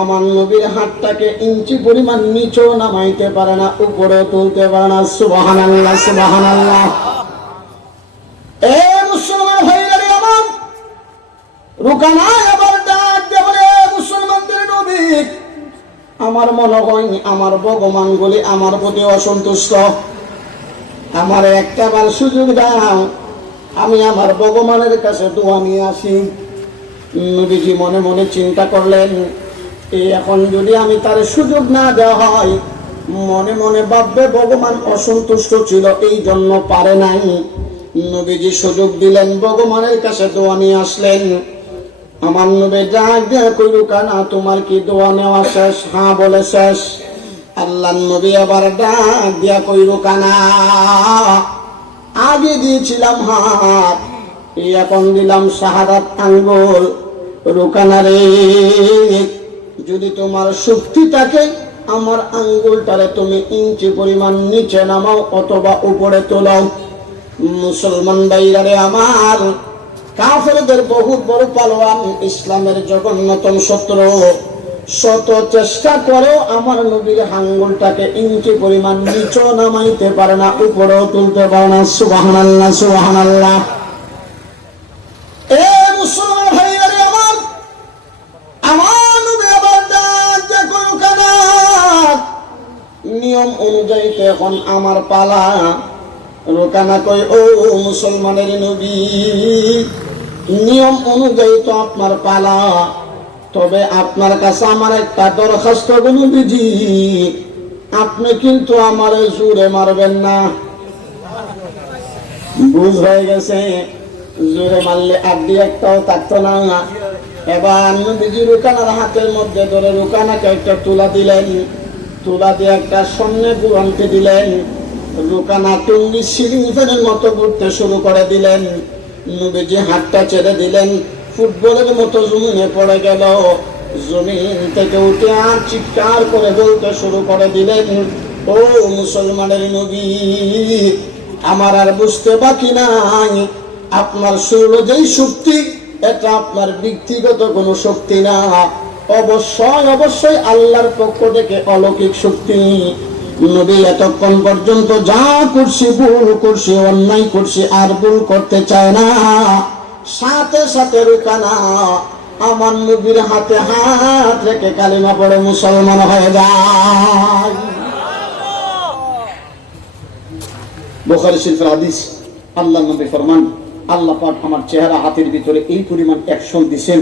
আমার নবীর হাতটাকে ইঞ্চি পরিমাণ নিচেও নামাইতে পারে না, উপরে তুলতে পারে না। সুবহানাল্লাহ, সুবহানাল্লাহ। এ মুসলমান ভাইরা আমার, রুকানা আবার ডাক দিয়ে বলে, মুসলমানদের নবী, আমার মনে হয় আমার ভগবানগুলি আমার প্রতি অসন্তুষ্ট, আমার একটা বার সুযোগ দাও, আমি আমার ভগবানের কাছে দোয়া নিয়ে আসি। নবীজি মনে মনে চিন্তা করলেন, এখন যদি আমি তার সুযোগ না দেওয়া হয়, মনে মনে ভাববে ভগবান অসন্তুষ্ট ছিল, এই জন্য পারে নাই। নবীজি সুযোগ দিলেন, ভগবানের কাছে দোয়া নিয়ে আসলেন। আমার নবী ডাক দিয়া কই, রুকানা তোমার কি দোয়া নেওয়া শেষ? হ্যাঁ বলে শেষ। আল্লাহ নবী আবার ডাক দিয়া কই, রুকানা, আগে দিয়েছিলাম হাত, এখন দিলাম শাহাদাত আঙ্গুল। রুকানা রে, যদি তোমার শক্তি থাকে, আমার আঙ্গুলটারে তুমি ইঞ্চি পরিমাণ নিচে নামাও অথবা উপরে তোলাও। মুসলমান ভাইরা রে আমার, কাফেরদের বহুত বড় পালোয়ান, ইসলামের জঘন্যতম শত্রু, শত চেষ্টা করেও আমার নবীর আঙ্গুলটাকে ইঞ্চি পরিমাণ নিচেও নামাইতে পারে না, উপরেও তুলতে পারে না। সুবহানাল্লাহ, সুবহানাল্লাহ। এ মুসলমান ভাইরা রে আমার, আমার নবী আবার ডাক দিয়া কই, রুকানা, নিয়ম অনুযায়ী তো এখন আমার পালা। রুকানা কই, ও মুসলমানের নবী, নিয়ম অনুযায়ী তো আপনার পালা, তবে আপনার কাছে আমার একটা দরখাস্ত, নবীজি, আপনি কিন্তু আমার জোরে মারবেন না। বুঝ হয়ে গেছে, জোরে মারলে আড্ডি একটাও থাকতো না। এবার নবীজি রুকানার হাতের মধ্যে ধরে রুকানাকে একটা তুলা দিলেন, তুলা দিয়ে একটা স্বর্ণে গুরন্তি দিলেন। রুকানা টুঙ্গি সিলিং ফ্যানের মতো ঘুরতে শুরু করে দিলেন। নবীজি হাতটা ছেড়ে দিলেন, ফুটবলের মতো জমিনে পড়ে গেল। জমিন থেকে উঠে আর চিৎকার করে বলতে শুরু করে দিলেন, ও মুসলমানের নবী, আমার আর বুঝতে বাকি নাই, আপনার শরীরে যেই শক্তি, এটা আপনার ব্যক্তিগত কোনো শক্তি না, অবশ্যই অবশ্যই আল্লাহর পক্ষ থেকে অলৌকিক শক্তি। নবী এতক্ষণ পর্যন্ত যা করছি, ভুল করছি, অন্যায় করছি, আর ভুল করতে চায় না। সাথে সাথে রুকানা আমার নবীর হাতে হাত রেখে কালিমা পড়ে মুসলমান হয়ে যায়। বুখারী শরীফের হাদিস, আল্লাহ নবী ফরমান, আল্লাহ পাক আমার চেহারা হাতের ভিতরে এই পরিমাণ অ্যাকশন দিয়েছেন,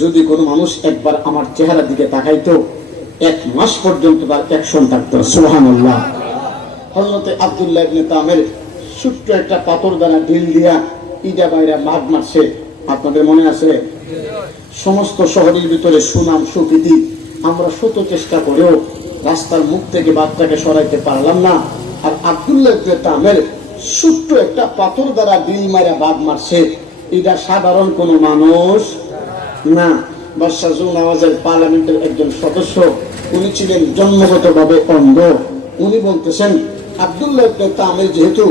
যদি কোনো মানুষ একবার আমার চেহারা দিকে তাকাইতো, 1 মাস পর্যন্ত তার অ্যাকশন থাকতো। সুবহানাল্লাহ। হযরত আব্দুল্লাহ ইবনে তামের ছোট্ট একটা পাথর দ্বারা ঢিল দিয়া ইটা বাইরা মাগ মারছে, আপনাদের মনে আছে? সমস্ত শহরের ভিতরে সুনাম সুখ্যাতি আমরা শত চেষ্টা করেও রাস্তার মুখ থেকে বাচ্চাকে সরাইতে পারলাম না। আর আব্দুল্লাহ ইবনে তামের ছোট্ট একটা পাথর দ্বারা দিল মারা বাদ মারছে, এটা সাধারণ কোনো মানুষ না। বাদশাহ জুনাওয়াজের পার্লামেন্টের একজন সদস্য, উনি ছিলেন জন্মগতভাবে অন্ধ। উনি বলতেছেন আব্দুল্লাহ ইবনে তামের যেহেতু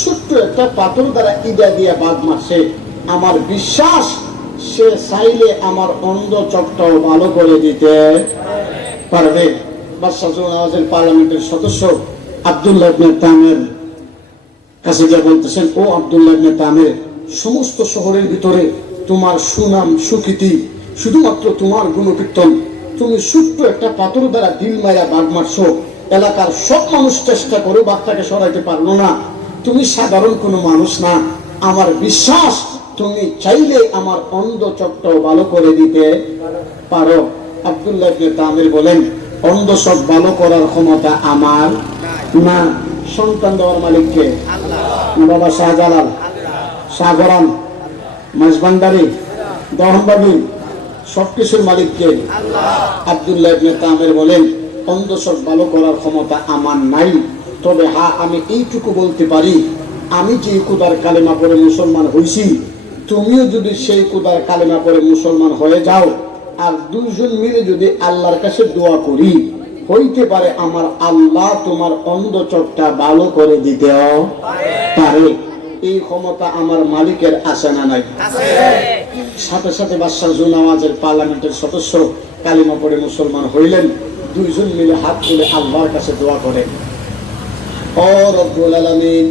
ছোট্ট একটা পাথর দ্বারা ইদা দিয়া বাদ মারছে, আমার বিশ্বাস সে চাইলে আমার অন্ধ চোখটাও ভালো করে দিতে পারবে। বাদশাহ জুনাওয়াজের পার্লামেন্টের সদস্য আব্দুল্লাহ ইবনে তামের কাছে গিয়ে বলতেছেন, ও আব্দুল্লাহ ইবনে তামের, সমস্ত শহরের ভিতরে তোমার সুনাম সুখ্যাতি, শুধুমাত্র তোমার গুণকীর্তন, তুমি ছোট্ট একটা পাথর দ্বারা দিল মাইরা বাদ মারছো, এলাকার সব মানুষ চেষ্টা করে বাচ্চাকে সরাইতে পারলো না, তুমি সাধারণ কোনো মানুষ না। আমার বিশ্বাস তুমি চাইলে আমার অন্ধ চোখটাও ভালো করে দিতে পারো। আব্দুল্লাহ ইবনে তামের বলেন, অন্ধ চোখ ভালো করার ক্ষমতা আমার না। সন্তান দেওয়ার মালিককে? বাবা শাহজালাল, শাহগরাম, মাঝবান্ডারি, দহনবাবি, সবকিছুর মালিককে? আব্দুল্লাহ ইবনে তামের বলেন, অন্ধ চোখ ভালো করার ক্ষমতা আমার নাই, তবে হ্যাঁ আমি এইটুকু বলতে পারি, আমি যে খুদার কালেমা পড়ে মুসলমান হয়েছি, তুমিও যদি সেই খুদার কালেমা পড়ে মুসলমান হয়ে যাও আর দুইজন মিলে যদি আল্লাহর কাছে দোয়া করি, হইতে পারে আমার আল্লাহ তোমার অন্ধ চোখটা ভালো করে দিতেও পারে। এই ক্ষমতা আমার মালিকের আছে না নাই? সাথে সাথে বাদশাহ জুনাওয়াজের পার্লামেন্টের সদস্য কালিমা পড়ে মুসলমান হইলেন। দুইজন মিলে হাত তুলে আল্লাহর কাছে দোয়া করেন, ও রব্বুল আলামিন,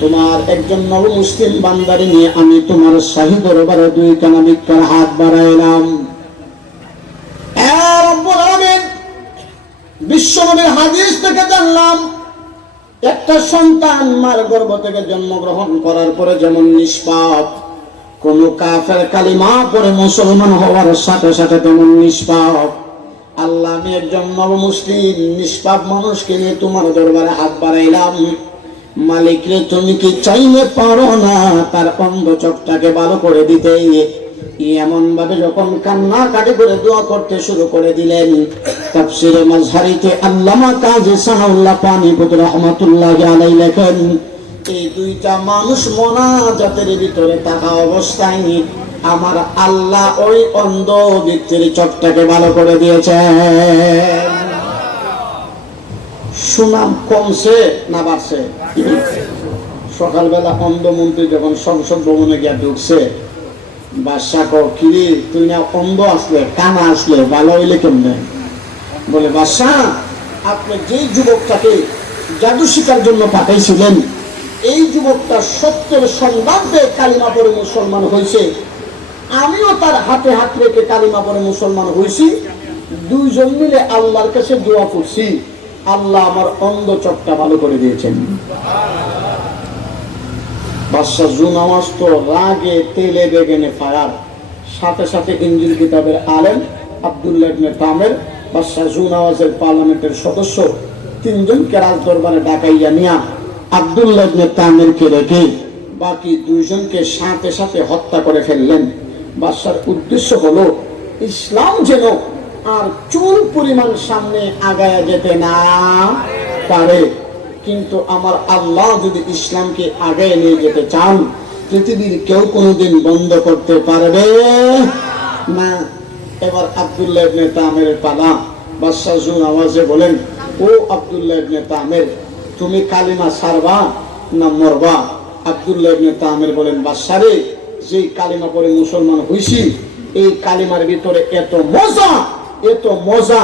তোমার একজন নব মুসলিম বান্দারে নিয়ে আমি তোমার শাহী দরবারে দুই কানা ভিক্ষার হাত বাড়াইলাম। বিশ্বনবীর হাদিস থেকে জানলাম, একটা সন্তান মার গর্ভ থেকে জন্মগ্রহণ করার পরে যেমন নিষ্পাপ, কোন কাফের কালিমা পড়ে মুসলমান হওয়ার সাথে সাথে তেমন নিষ্পাপ। আল্লাহ, আমি একজন নব মুসলিম নিষ্পাপ মানুষকে নিয়ে তোমার দরবারে হাত বাড়াইলাম। মালিক রে, তুমি কি চাইলে পারো না তার অন্ধ চোখটাকে ভালো করে দিতে? এমন ভাবে যখন কান্নাকাটি করে দোয়া করতে শুরু করে দিলেন, তাফসীরে মাযহারিতে আল্লামা কাজী সানাউল্লাহ পানিপতি রাহমাতুল্লাহি আলাইহি লেখেন, এই দুইটা মানুষ মোনাজাতের ভিতরে থাকা অবস্থায় আমার আল্লাহ ওই অন্ধ ব্যক্তির চোখটাকে ভালো করে দিয়েছেন। সুনাম কমছে না বাড়ছে? সকালবেলা অন্ধ মন্ত্রী যখন সংসদ ভবনে গিয়ে ঢুকছে, বাদশাহ কও, কিরে তুই না অন্ধ আসলে, কানা আসলে, ভালো হইলে কেমনে? বলে, বাদশাহ, আপনি যে যুবকটাকে জাদু শিকার জন্য পাঠাইছিলেন, এই যুবকটা সত্যের সন্ধান পেয়ে কালিমা পড়ে মুসলমান হয়েছে, আমিও তার হাতে হাত রেখে কালিমা পড়ে মুসলমান হয়েছি, দুইজন মিলে আল্লাহর কাছে দোয়া করছি, আল্লাহ আমার অন্ধ চোখটা ভালো করে দিয়েছেন। বাদশাহ জুনাওয়াজ তো রাগে তেলে বেগেনে ফায়ার। সাথে সাথে ইনজিল কিতাবের আলেম আব্দুল্লাহ ইবনে তামের, বাদশাহ জুনাওয়াজের পার্লামেন্টের সদস্য, তিনজনকে রাজ দরবারে ডাকাইয়া নিয়া আব্দুল্লাহ ইবনে তামেরকে রেখে বাকি দুইজনকে সাথে সাথে হত্যা করে ফেললেন। বাদশার উদ্দেশ্য হলো ইসলাম যেন আর চুল পরিমাণ সামনে আগায়া যেতে না পারে। কিন্তু আমার আল্লাহ যদি ইসলামকে আগে নিয়ে যেতে চান, পৃথিবীর কেউ কোনোদিন বন্ধ করতে পারবে না। এবার আব্দুল্লাহ ইবনে তামের পালা। বাদশাহ জুনাওয়াজে বলেন, ও আব্দুল্লাহ ইবনে তামের, তুমি কালিমা ছাড়বা না মরবা? আব্দুল্লাহ ইবনে তামের বলেন, বাদশাহ রে, যেই কালিমা পড়ে মুসলমান হইছি, এই কালিমার ভিতরে এত মজা,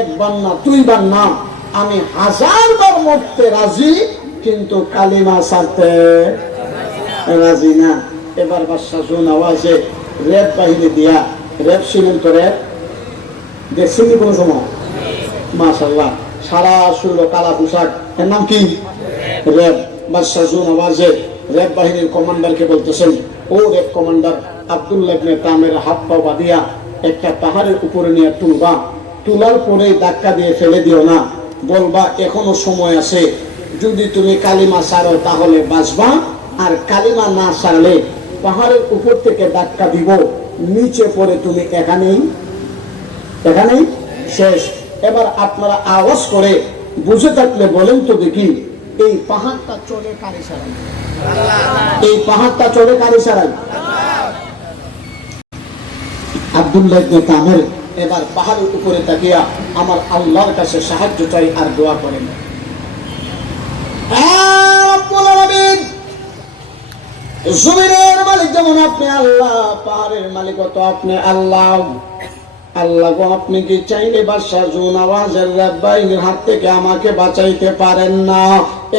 একবার না দুইবার না, আমি 1000 বার মরতে রাজি, কিন্তু কালিমা ছাড়তে রাজি না। এবার বাদশাহ জুনাওয়াজে রেপ বাহিনী দিয়া, রেপ ছিলেন তো, রেপ দেখছেন কোন সময়? মাশাআল্লাহ, সারা শরীর কালা পোশাক, এর নাম কি? রেপ। বাদশাহ জুনাওয়াজে রেপ বাহিনীর কমান্ডারকে বলতেছেন, ও রেপ কমান্ডার, আব্দুল্লাহ ইবনে তামের হাত পা বাঁধিয়া একটা পাহাড়ের উপরে নিয়ে তুলবা, তোলার পরে ধাক্কা দিয়ে ফেলে দিও না, বলবা এখনো সময় আছে, যদি তুমি কালিমা ছাড়ো তাহলে বাঁচবা, আর কালিমা না ছাড়লে পাহাড়ের উপর থেকে ধাক্কা দিব, নিচে পড়ে তুমি এখানেই শেষ। এবার আপনারা আওয়াজ করে বুঝে থাকলে বলেন তো দেখি, এই পাহাড়টা চলে কার ইশারায়? এই পাহাড়টা চলে কার ইশারায়? আব্দুল্লাহ ইবনে তামের এবার পাহাড়ের উপরে তাকিয়া আমার আল্লাহর কাছে সাহায্য চাই আর দোয়া করেন। জমিনের মালিক যেমন আপনি আল্লাহ, পাহাড়ের মালিক তো আপনি আল্লাহ। আল্লাহ গো, আপনি কি চাইলে বাদশাহ জুনাওয়াজের বাহিনীর হাত থেকে আমাকে বাঁচাইতে পারেন না?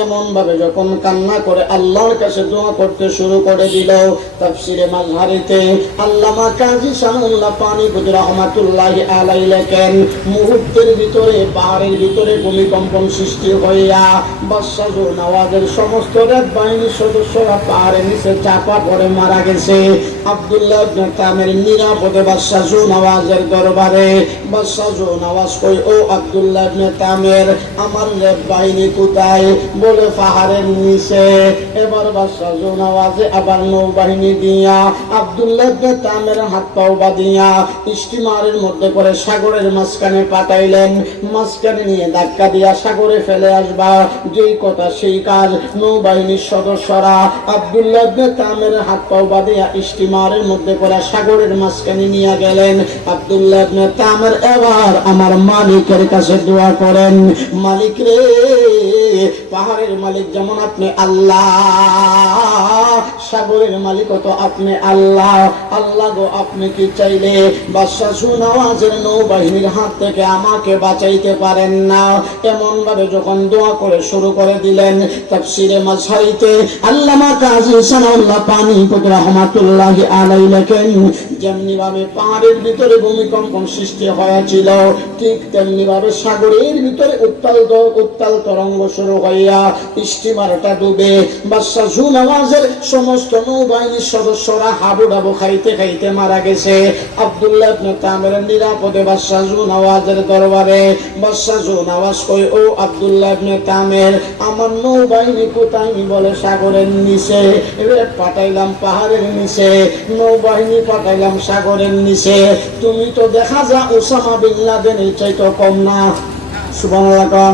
এমন ভাবে যখন কান্না করে আল্লাহর কাছে দোয়া করতে শুরু করে দিল, তাফসিরে মাযহারিতে আল্লামা কাজী শামউল্লাহ পানিপতি রাহমাতুল্লাহি আলাইহি লেখেন, মুহূর্তের ভিতরে পাহাড়ের ভিতরে ভূমিকম্পন সৃষ্টি হইয়া বাদশাহ জুনাওয়াজের সমস্ত বাহিনীর সদস্যরা পাহাড়ের নিচে চাপা পড়ে মারা গেছে। আব্দুল্লাহ ইবনে তামের নিরাপদে বাদশাহ জুনাওয়াজের দরবারে। বাদশাহ জুনাওয়াজ কই, ও আব্দুল্লাহ ইবনে তামের, আমার বাহিনী কোথায়? বলে পাহাড়ের নিচে। এবার বাদশাহ জুনাওয়াজে আবার নৌবাহিনী দিয়া আব্দুল্লাহ ইবনে তামের হাত পাও বাঁধিয়া স্টিমারের মধ্যে করে সাগরের মাঝখানে পাঠাইলেন। মাঝখানে নিয়ে ধাক্কা দিয়া সাগরে ফেলে আসবা, যেই কথা সেই কাজ। নৌবাহিনীর সদস্যরা আব্দুল্লাহ ইবনে তামের হাত পাও বাঁধিয়া স্টিমারের মধ্যে করে সাগরের মাঝখানে নিয়ে গেলেন। আব্দুল্লাহ ইবনে তামের এবার আমার মালিকের কাছে দোয়া করেন, মালিক রে, পাহাড়ের মালিক যেমন আপনি আল্লাহ, সাগরের মালিক তো আপনি আল্লাহ। আল্লাহ গো, আপনি কি চাইলে বাদশাহ জুনাওয়াজের নৌবাহিনীর হাত থেকে আমাকে বাঁচাইতে পারেন না? এমন ভাবে যখন দোয়া করে শুরু করে দিলেন, তাফসিরে মাযহারিতে আল্লামা কাজী শামউল্লাহ পানিপতি রাহমাতুল্লাহি আলাইহি লেখেন, যেমনি ভাবে পাহাড়ের ভিতরে ভূমিকম্পন সৃষ্টি হয়েছিল, ঠিক তেমনি ভাবে সাগরের ভিতরে উত্তাল তরঙ্গ শুরু হইয়া স্টিমারটা ডুবে বাদশাহ জুনাওয়াজের সমস্ত নৌবাহিনীর সদস্যরা হাবুডাবু খাইতে খাইতে মারা গেছে। আব্দুল্লাহ ইবনে তামের নিরাপদে বাদশাহ জুনাওয়াজের দরবারে। বাদশাহ জুনাওয়াজ কই, ও আব্দুল্লাহ ইবনে তামের, আমার নৌবাহিনী কোথায়? বলে সাগরের নিচে। এবার পাঠাইলাম পাহাড়ের নিচে, নৌবাহিনী পাঠাইলাম সাগরের নিচে। তুমি তো দেখা যা ওসামা বিন লাদেনের চাইতে কম না। সুবহানাল্লাহ।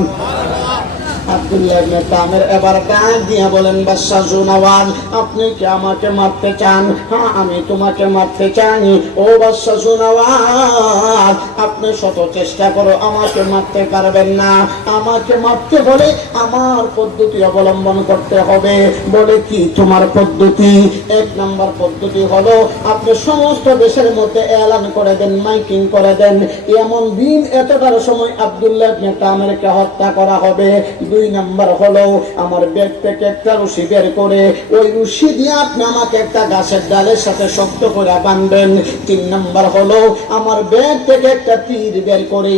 আব্দুল্লাহ ইবনে তামের এবার ডাক দিয়া বলেন, বাদশাহ জুনাওয়াজ, আপনি কি আমাকে মারতে চান? হ্যাঁ, আমি তোমাকে মারতে চাই। ও বাদশাহ জুনাওয়াজ, আপনি শত চেষ্টা করো, আমাকে মারতে পারবেন না। আমাকে মারতে হলে আমার পদ্ধতি অবলম্বন করতে হবে। বলে, কি তোমার পদ্ধতি? এক নম্বর পদ্ধতি হলো, আপনি সমস্ত দেশের মধ্যে এলান করে দেন, মাইকিং করে দেন, এমন দিন এতটার সময় আব্দুল্লাহ ইবনে তামেরকে হত্যা করা হবে। দুই নাম্বার হলো, আমার ব্যাগ থেকে একটা রশি বের করে ওই রশি দিয়ে আপনি আমাকে একটা গাছের ডালের সাথে শক্ত করে বাঁধবেন। তিন নাম্বার হলো, আমার ব্যাগ থেকে একটা তীর বের করে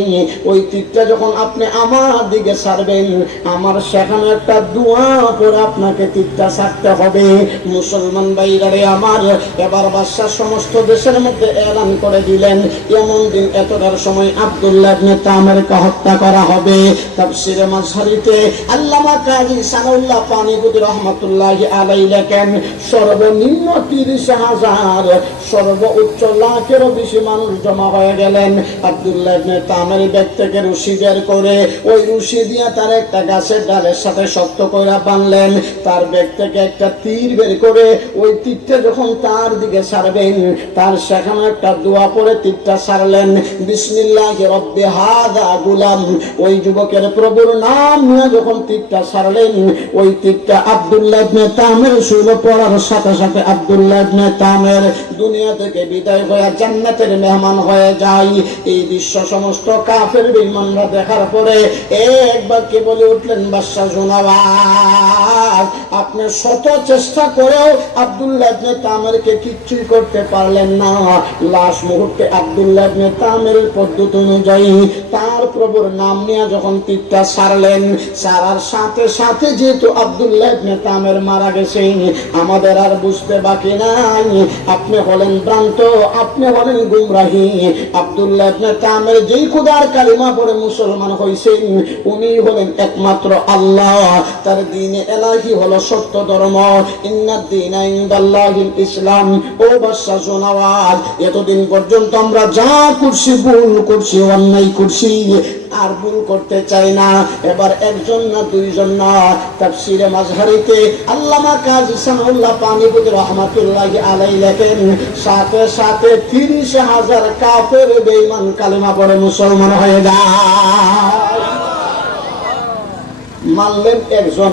ওই তীরটা যখন আপনি আমার দিকে ছাড়বেন, আমার সেখানে একটা দোয়া করে আপনাকে তীরটা ছাড়তে হবে। মুসলমান ভাইরারে আমার, এবার বাদশাহ সমস্ত দেশের মধ্যে এলান করে দিলেন, এমন দিন এতটার সময় আব্দুল্লাহ ইবনে তামেরকে হত্যা করা হবে। তাফসিরে মাযহারিতে আল্লামা কাজী শামউল্লাহ পানিপতি রাহমাতুল্লাহি আলাইহি লেখেন, সর্বনিম্ন 30,000, সর্বোচ্চ লাখেরও বেশি মানুষ জমা হয়ে গেলেন। আব্দুল্লাহ ইবনে তামের ব্যাগ থেকে রশি বের করে ওই রশি দিয়ে তার একটা গাছের ডালের সাথে শক্ত করে বাঁধলেন। তার ব্যাগ থেকে একটা তীর বের করে ওই তীরটা যখন তার দিকে ছাড়বেন, তার সেখানে একটা দোয়া পড়ে তীরটা ছাড়লেন, বিসমিল্লাহি রব্বি হাযা গুলাম। ওই যুবকের প্রভুর নাম নিয়ে যখন তীরটা ছাড়লেন, ওই তীরটা আব্দুল্লাহ ইবনে তামের শুরু পড়ার সাথে সাথে আব্দুল্লাহ ইবনে তামের দুনিয়া থেকে বিদায় হয়ে জান্নাতের মেহমান হয়ে যায়। এই দৃশ্য সমস্ত কাফের বেঈমানরা দেখার পরে একবার কে বলে উঠলেন, বাদশাহ জুনাওয়াজ, আপনি শত চেষ্টা করেও আব্দুল্লাহ ইবনে তামেরকে কিচ্ছুই করতে পারলেন না। লাশ মুহূর্তে আব্দুল্লাহ ইবনে তামের পদ্ধতি অনুযায়ী তার প্রভুর নাম নিয়ে যখন তীরটা ছাড়লেন, সারার সাথে সাথে যেহেতু আব্দুল্লাহ ইবনে তামের মারা গেছে, আমাদের আর বুঝতে বাকি নাই। আপনি হলেন ভ্রান্ত, আপনি হলেন গুমরাহী। আব্দুল্লাহ ইবনে তামের যেই খোদার কালিমা পড়ে মুসলমান হইছেন, উনি হলেন একমাত্র আল্লাহ। তার দ্বীন ইলাহি হলো সত্য ধর্ম। ইন্নাদ দীনা ইনদাল্লাহিল ইসলাম। ও বাদশা জোনাওয়াজ, এতদিন পর্যন্ত আমরা যা করছি, ভুল করছি, অন্যায় করছি, আর ভুল করতে চাই না। এবার একজন না দুইজন না, তাফসীরে মাযহারিতে আল্লামা কাজী সানাউল্লাহ পানিপতি রাহমাতুল্লাহি আলাইহি লেখেন, সাথে সাথে ৩০,০০০ কাফের বেঈমান কালেমা পড়ে মুসলমান হয়ে যায়। মানলেন একজন,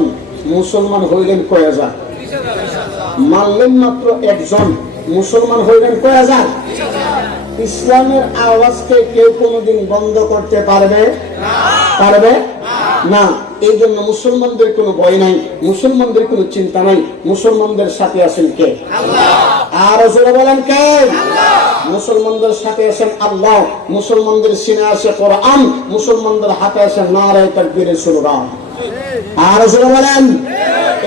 মুসলমান হইলেন কয় হাজার? মানলেন মাত্র একজন, মুসলমান হইলেন কয় হাজার? ইসলামের আওয়াজকে কেউ কোনোদিন বন্ধ করতে পারবে? পারবে না। এই জন্য মুসলমানদের কোনো ভয় নাই, মুসলমানদের কোনো চিন্তা নাই। মুসলমানদের সাথে আছেন কে? আর জোরে বলেন কে? মুসলমানদের সাথে আছেন আল্লাহ। মুসলমানদের সিনায় আছে কোরআন। মুসলমানদের হাতে আছে নারায়ে তাকবীরের স্লোগান। আর জোরে বলেন।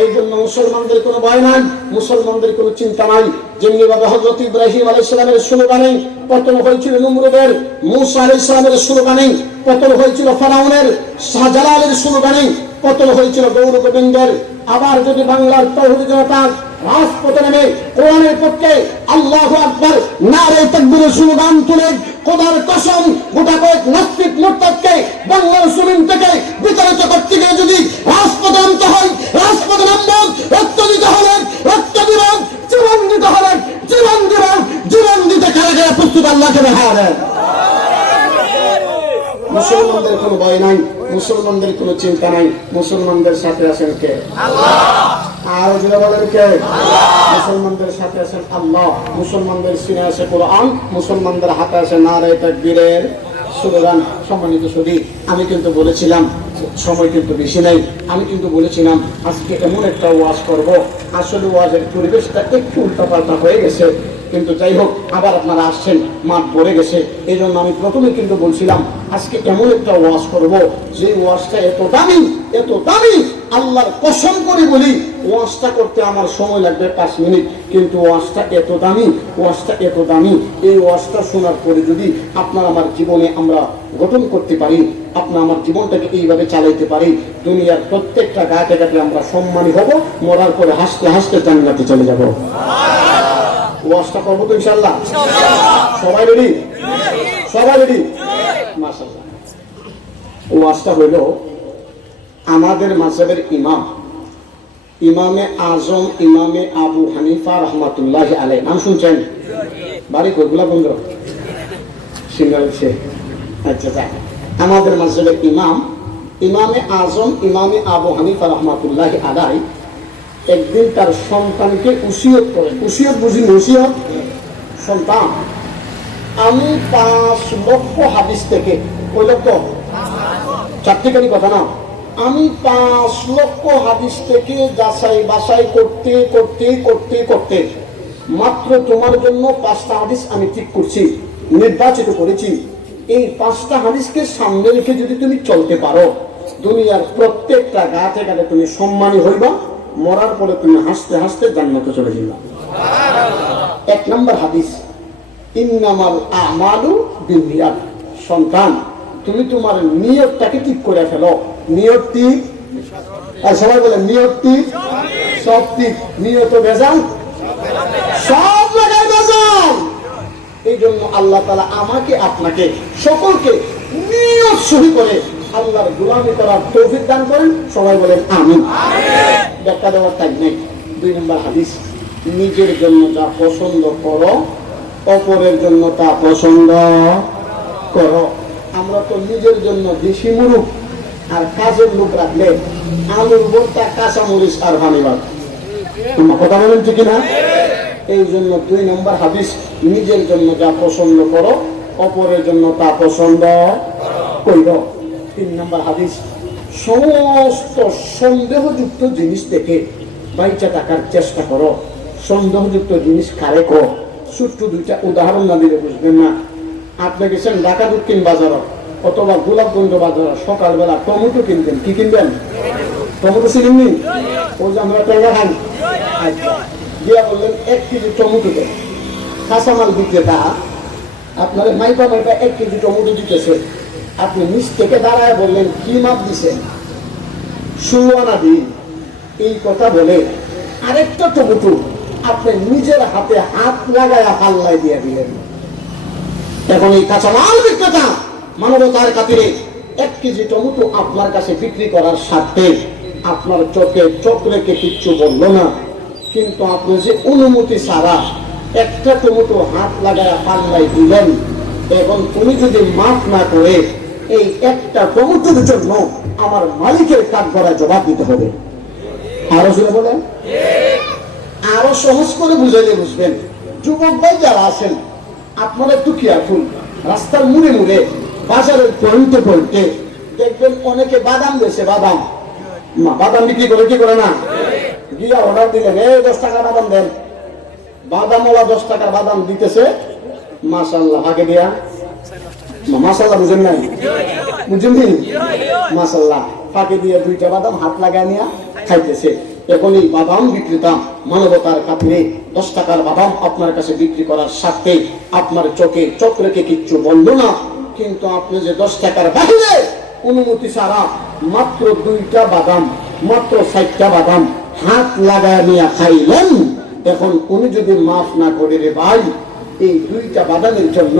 এই জন্য মুসলমানদের কোনো ভয় নাই, মুসলমানদের কোনো চিন্তা নাই। যেমনি ভাবে হযরত ইব্রাহিম আলাইহিস সালামের স্লোগানে পতন হয়েছিল নমরুদের, মূসা আলাইহিস সালামের স্লোগানে পতন হয়েছিল ফেরাউনের, শাহজালালের স্লোগানে পতন হয়েছিল গৌর গোবিন্দের। আবার যদি বাংলার তৌহিদি জনতার রাজপথে নেমে কোরআনের পক্ষে আল্লাহু আকবার নারায়ে তাকবীরের স্লোগান তুলে খোদার কসম গোটা কয়েক নাস্তিক মুরতাদকে বাংলার জমিন থেকে বিতাড়িত করতে গিয়ে যদি রাজপথে নামতে হয়, রাজপথে নামব, রক্ত দিতে হলে রক্ত দিব, জীবন দিতে হলে জীবন দিব, জীবন দিতে কারা প্রস্তুত আল্লাহকে দেখা দেন। মুসলমানদের কোনো ভয় নাই, মুসলমানদের কোনো চিন্তা নাই। মুসলমানদের সাথে আছেন কে? আল্লাহ। আর যারা বলেন কে? আল্লাহ। মুসলমানদের সাথে আছেন আল্লাহ। মুসলমানদের সিনায় আছে কোরআন। মুসলমানদের হাতে আছে নারায়ে তাকবীরের স্লোগান। সম্মানিত সুধী, আমি কিন্তু বলেছিলাম সময় কিন্তু বেশি নাই। আমি কিন্তু বলেছিলাম আজকে এমন একটা ওয়াজ করব, আসলে ওয়াজের পরিবেশটা একটু উল্টাপাল্টা হয়ে গেছে, কিন্তু যাই হোক আবার আপনারা আসছেন, মাঠ ভরে গেছে। এই জন্য আমি প্রথমে কিন্তু বলছিলাম আজকে এমন একটা ওয়াজ করব যে ওয়াজটা এত দামি, এত দামি, আল্লাহর কসম করে বলি ওয়াজটা করতে আমার সময় লাগবে 5 মিনিট, কিন্তু ওয়াজটা এত দামি, ওয়াজটা এত দামি। এই ওয়াজটা শোনার পরে যদি আপনার আমার জীবনে আমরা গঠন করতে পারি, আপনার আমার জীবনটাকে এইভাবে চালাইতে পারি, দুনিয়ার প্রত্যেকটা গায়ে গায়ে আমরা সম্মানী হব, মরার পরে হাসতে হাসতে জান্নাতে চলে যাব। ওয়াজটা করবো তো ইনশাআল্লাহ? সবাই রেডি? সবাই রেডি? মাশাআল্লাহ। ওয়াজটা হইল আমাদের মাযহাবের ইমাম, ইমামে আজম ইমামে আবু হানিফা রাহমাতুল্লাহি আলাইহি। নাম শুনছেন? বাড়ি কইগুলা বন্ধ সিঙ্গাল সে। আচ্ছা, আমাদের মাযহাবের ইমাম ইমামে আজম ইমামে আবু হানিফা রাহমাতুল্লাহি আলাইহি একদিন তার সন্তানকে উসিয়ত করেন। উসিয়ত বুঝিন? উসিয়ত সন্তান, আমি 5 লক্ষ হাদিস থেকে, কয় লক্ষ? 4টি কথা না, আমি 5 লক্ষ হাদিস থেকে যাচাই বাছাই করতে করতে করতে করতে মাত্র তোমার জন্য 5টা হাদিস আমি ঠিক করছি, নির্বাচিত করেছি। এই 5টা হাদিসকে সামনে রেখে যদি তুমি চলতে পারো, দুনিয়ার প্রত্যেকটা গাতে গাতে তুমি সম্মানী হইবা, মরার পরে তুমি হাসতে হাসতে জান্নাতে চলে যাবা। 1 নম্বর হাদিস, ইন্নামাল আমালু বিন্নিয়াত। সন্তান, তুমি তোমার নিয়তটাকে ঠিক করে ফেলো। নিয়ত ঠিক, আর সবাই বলে নিয়ত ঠিক, সব ঠিক। নিয়ত ভেজাল, সব লাগাই ভেজাল। এই জন্য আল্লাহ তাআলা আমাকে আপনাকে সকলকে নিয়ত সহি করে আল্লাহর গোলামি করার তৌফিক দান করেন। সবাই বলেন আমিন। ব্যাখ্যা দেওয়ার টাইম নেই। 2 নম্বর হাদিস, নিজের জন্য যা পছন্দ করো অপরের জন্য তা পছন্দ করো। আমরা তো নিজের জন্য দেশি মুরুখ আর কাজের লোক রাখলে আলুর ভর্তা, কাঁচা মরিচ আর ভানিবাদ। তোমার কথা বলেন ঠিক না? এই জন্য 2 নম্বর হাদিস, নিজের জন্য যা পছন্দ করো অপরের জন্য তা পছন্দ করো। 3 নম্বর হাদিস, সমস্ত সন্দেহযুক্ত জিনিস থেকে বাইচা থাকার চেষ্টা করো। সন্দেহযুক্ত জিনিস কারে কো? ছোট্ট 2টা উদাহরণ না দিলে বুঝবেন না। আপনি গেছেন ঢাকা দক্ষিণ বাজার অথবা গোলাপগঞ্জ বাজার, সকালবেলা টমেটো কিনবেন, কি কিনবেন? টমেটো চিনেননি? ওই যে আমরা টেঙ্গা খাই। আচ্ছা, দিয়া বললেন 1 কেজি টমেটো দেন। কাঁচামাল বিক্রেতা আপনার মাইপা 1 কেজি টমেটো দিতেছে, আপনি নিচ থেকে দাঁড়ায় বললেন কি মাপ দিছেন? 16 আনা দিন। এই কথা বলে আরেকটা টমেটো আপনি নিজের হাতে হাত লাগায়া পাল্লায় দিয়ে দিলেন। এখন এই কাঁচামাল বিক্রেতা মানবতার খাতিরে 1 কেজি টমেটো আপনার কাছে বিক্রি করার স্বার্থে আপনার চোখে চোখ রেখে কিচ্ছু বললো না, কিন্তু আপনি যে অনুমতি ছাড়া একটা টমেটো হাত লাগায়া পাল্লায় দিলেন, এখন তুমি যদি মাফ না করে এই একটা টমেটোর জন্য আমার মালিকের কাঠগড়ায় জবাব দিতে হবে। আরো জোরে বলেন। আরো সহজ করে বুঝাইলে বুঝবেন। যুবক ভাই যারা আছেন আপনারা একটু কেয়ারফুল। রাস্তার মুড়ে মুড়ে বাজারের পয়েন্টে পয়েন্টে দেখবেন অনেকে বাদাম দিয়েছে, বাদাম বিক্রি করে, কি করে না? গিয়া অর্ডার দিলেন, 10 টাকা বাদাম দেন। বাদামওয়ালা 10 টাকার বাদাম দিতেছে, মাশাআল্লাহ ভাগে দিয়া, মাশাআল্লাহ বুঝেন নাই? বুঝেন নি? মাশাআল্লাহ ফাঁকে দিয়ে 2টা বাদাম হাত লাগায় নিয়ে খাইতেছে। এখন এই বাদাম বিক্রেতা মানবতার খাতিরে 10 টাকার বাদাম আপনার কাছে বিক্রি করার স্বার্থে আপনার চোখে চোখ রেখে কিচ্ছু বলল না, কিন্তু আপনি যে 10 টাকার বাহিরে অনুমতি ছাড়া মাত্র 2টা বাদাম, মাত্র 60টা বাদাম হাত লাগায় নিয়ে খাইলেন, এখন উনি যদি মাফ না করে, রে ভাই এই 2টা বাদামের জন্য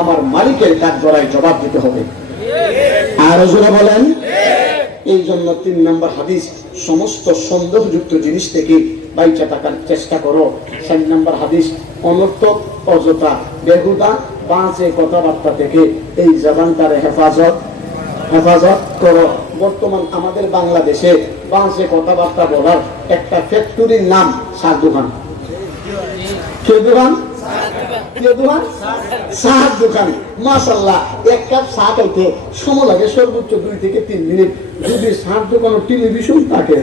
আমার মালিকের কাঠগড়ায় জবাব দিতে হবে। আর জোরে বলেন। এই জন্য 3 নম্বর হাদিস, সমস্ত সন্দেহযুক্ত জিনিস থেকে বাইচা থাকার চেষ্টা করো। 4 নম্বর হাদিস, অনর্থক অযথা বেহুদা বাজে কথাবার্তা থেকে এই জবানটারে হেফাজত করো। বর্তমান আমাদের বাংলাদেশে বাজে কথাবার্তা বলার একটা ফ্যাক্টরির নাম সার দোকান। কে দোকান? চার দোকান। মাশাআল্লাহ, 1 কাপ চা খাইতে সময় লাগে সর্বোচ্চ 2 থেকে 3 মিনিট। যদি চার দোকানে টেলিভিশন থাকে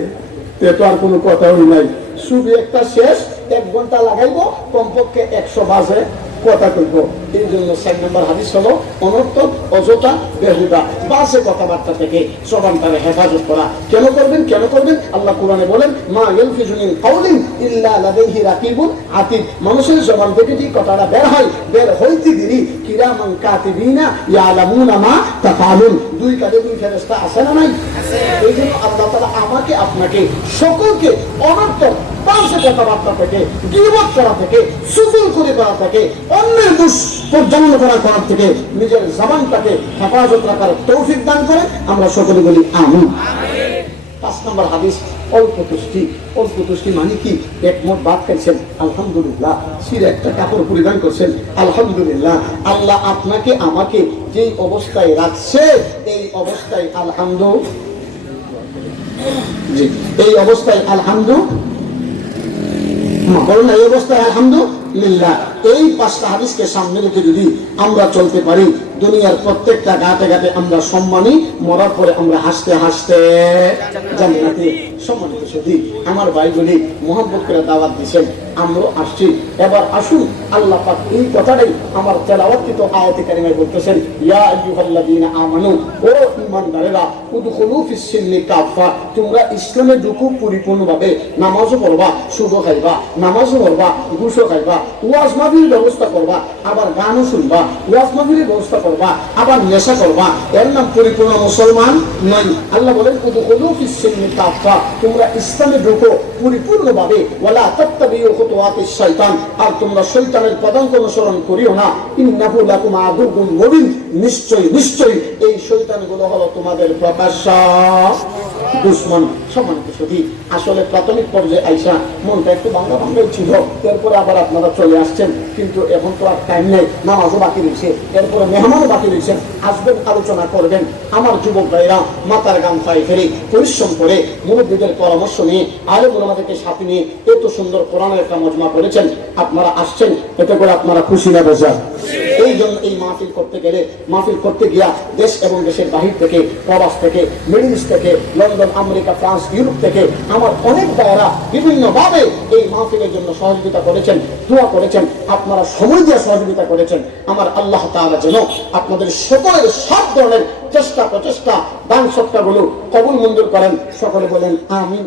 তো আর কোনো কথাই নাই। শুধু একটা শেষ 1 ঘন্টা লাগাইবো, কমপক্ষে 100 বাজে কথা কইব। এই জন্য 4 নম্বর হাদিস হলো অনর্থক অযথা বেহুদা বাজে কথাবার্তা থেকে জবানটারে হেফাজত করা। কেন করবেন? আল্লাহ কোরআনে বলেন, মা ইয়ালফিজু মিন কাউলিন ইল্লা লাদাইহি রাকিবুন আতীদ। মানুষের জবান থেকে যে কথাটা বের হইতে দেরি কিরামান কাতিবিনা ইয়ালামুনা মা তাফআলুন। 2 কাঁধে 2 ফেরেশতা আছে না নাই? এই জন্য আল্লাহ তাআলা আমাকে আপনাকে সকলকে অনর্থক বাজে কথাবার্তা থেকে, গীবত করা থেকে, সুফল করে করা থেকে, অন্যের দোষ পর্যন্ত করা থেকে নিজের জবানটাকে হেফাজত রাখার তৌফিক দান করে আমরা সকলে বলি আমিন। 5 নম্বর হাদিস, অল্প তুষ্টি মানে কি? 1 মুঠ ভাত খাইছেন, আলহামদুলিল্লাহ। সিরে একটা কাপড় পরিধান করছেন, আলহামদুলিল্লাহ। আল্লাহ আপনাকে আমাকে যেই অবস্থায় রাখছে এই অবস্থায় এই অবস্থায় আলহামদুলিল্লাহ। এই 5টা হাদিসকে সামনে রেখে যদি আমরা চলতে পারি, দুনিয়ার প্রত্যেকটা ঘাটে ঘাটে আমরা সম্মানী, মরার পরে আমরা হাসতে হাসতে জান্নাতে। সম্মানিত সুধী, আমার ভাইগুলি মোহাম্মদ করে দাওয়াত দিয়েছেন, আমরাও আসছি। এবার আসুন, আল্লাহ পাক এই কথাটাই আমার তেলাওয়াতকৃত আয়াতে কারিমায় বলতেছেন, ইয়া আইয়ুহাল্লাযীনা আমানু, ও ঈমানদারেরা, উদখুলু ফিস সিলমি কাফা, তোমরা ইসলামে ঢুকো পরিপূর্ণভাবে। নামাজও পড়বা, সুদও খাইবা, নামাজও পড়বা, ঘুষও খাইবা, ওয়াজ মাহফিল ব্যবস্থা করবা, আবার গানও শুনবা, ওয়াজ মাহফিলের ব্যবস্থা করবা, আবার নেশা করবা, এর নাম পরিপূর্ণ মুসলমান নয়। আল্লাহ বলেন, উদখুলু ফিস সিলমি কাফা, তোমরা ইসলামে ঢুকো পরিপূর্ণভাবে। ওয়ালা তাত্তাবিউ খুতুওয়াতিশ শয়তান, আর তোমরা শয়তানের পদাঙ্ক অনুসরণ করিও না। ইন্নাহু লাকুম আদুউন মুবিন, নিশ্চয়ই এই শয়তানগুলো হলো তোমাদের প্রকাশ্য দুশমন। সম্মানিত সুধী, আসলে প্রাথমিক পর্যায়ে আইসা মনটা একটু ভাঙ্গা ছিল, এরপরে আবার আপনারা চলে আসছেন, কিন্তু এখন তো আর টাইম নেই, নামাজও বাকি রয়েছে, এরপরে মেহমানও বাকি রয়েছেন, আসবেন, আলোচনা করবেন। আমার যুবক ভাইরা মাথার গামছায় ফেলে পরিশ্রম করে মুরব্বীদের পরামর্শ নিয়ে, আলেম ওলামাদেরকে সাথে নিয়ে এত সুন্দর কোরআনের একটা মজমা করেছেন, আপনারা আসছেন, এতে করে আপনারা খুশি না বেজার? এই জন্য এই মাহফিল করতে গেলে, মাহফিল করতে গিয়া দেশ এবং দেশের বাহির থেকে, প্রবাস থেকে, মিডল ইস্ট থেকে, লন্ডন, আমেরিকা, ফ্রান্স, ইউরোপ থেকে আমার অনেক ভাইয়েরা বিভিন্নভাবে এই মাহফিলের জন্য সহযোগিতা করেছেন, দোয়া করেছেন, আপনারা সময় দিয়ে সহযোগিতা করেছেন। আমার আল্লাহ তাআলা যেন আপনাদের সকলের সব ধরনের চেষ্টা প্রচেষ্টা দান সৎকারগুলো কবুল মঞ্জুর করেন। সকলে বলেন আমিন।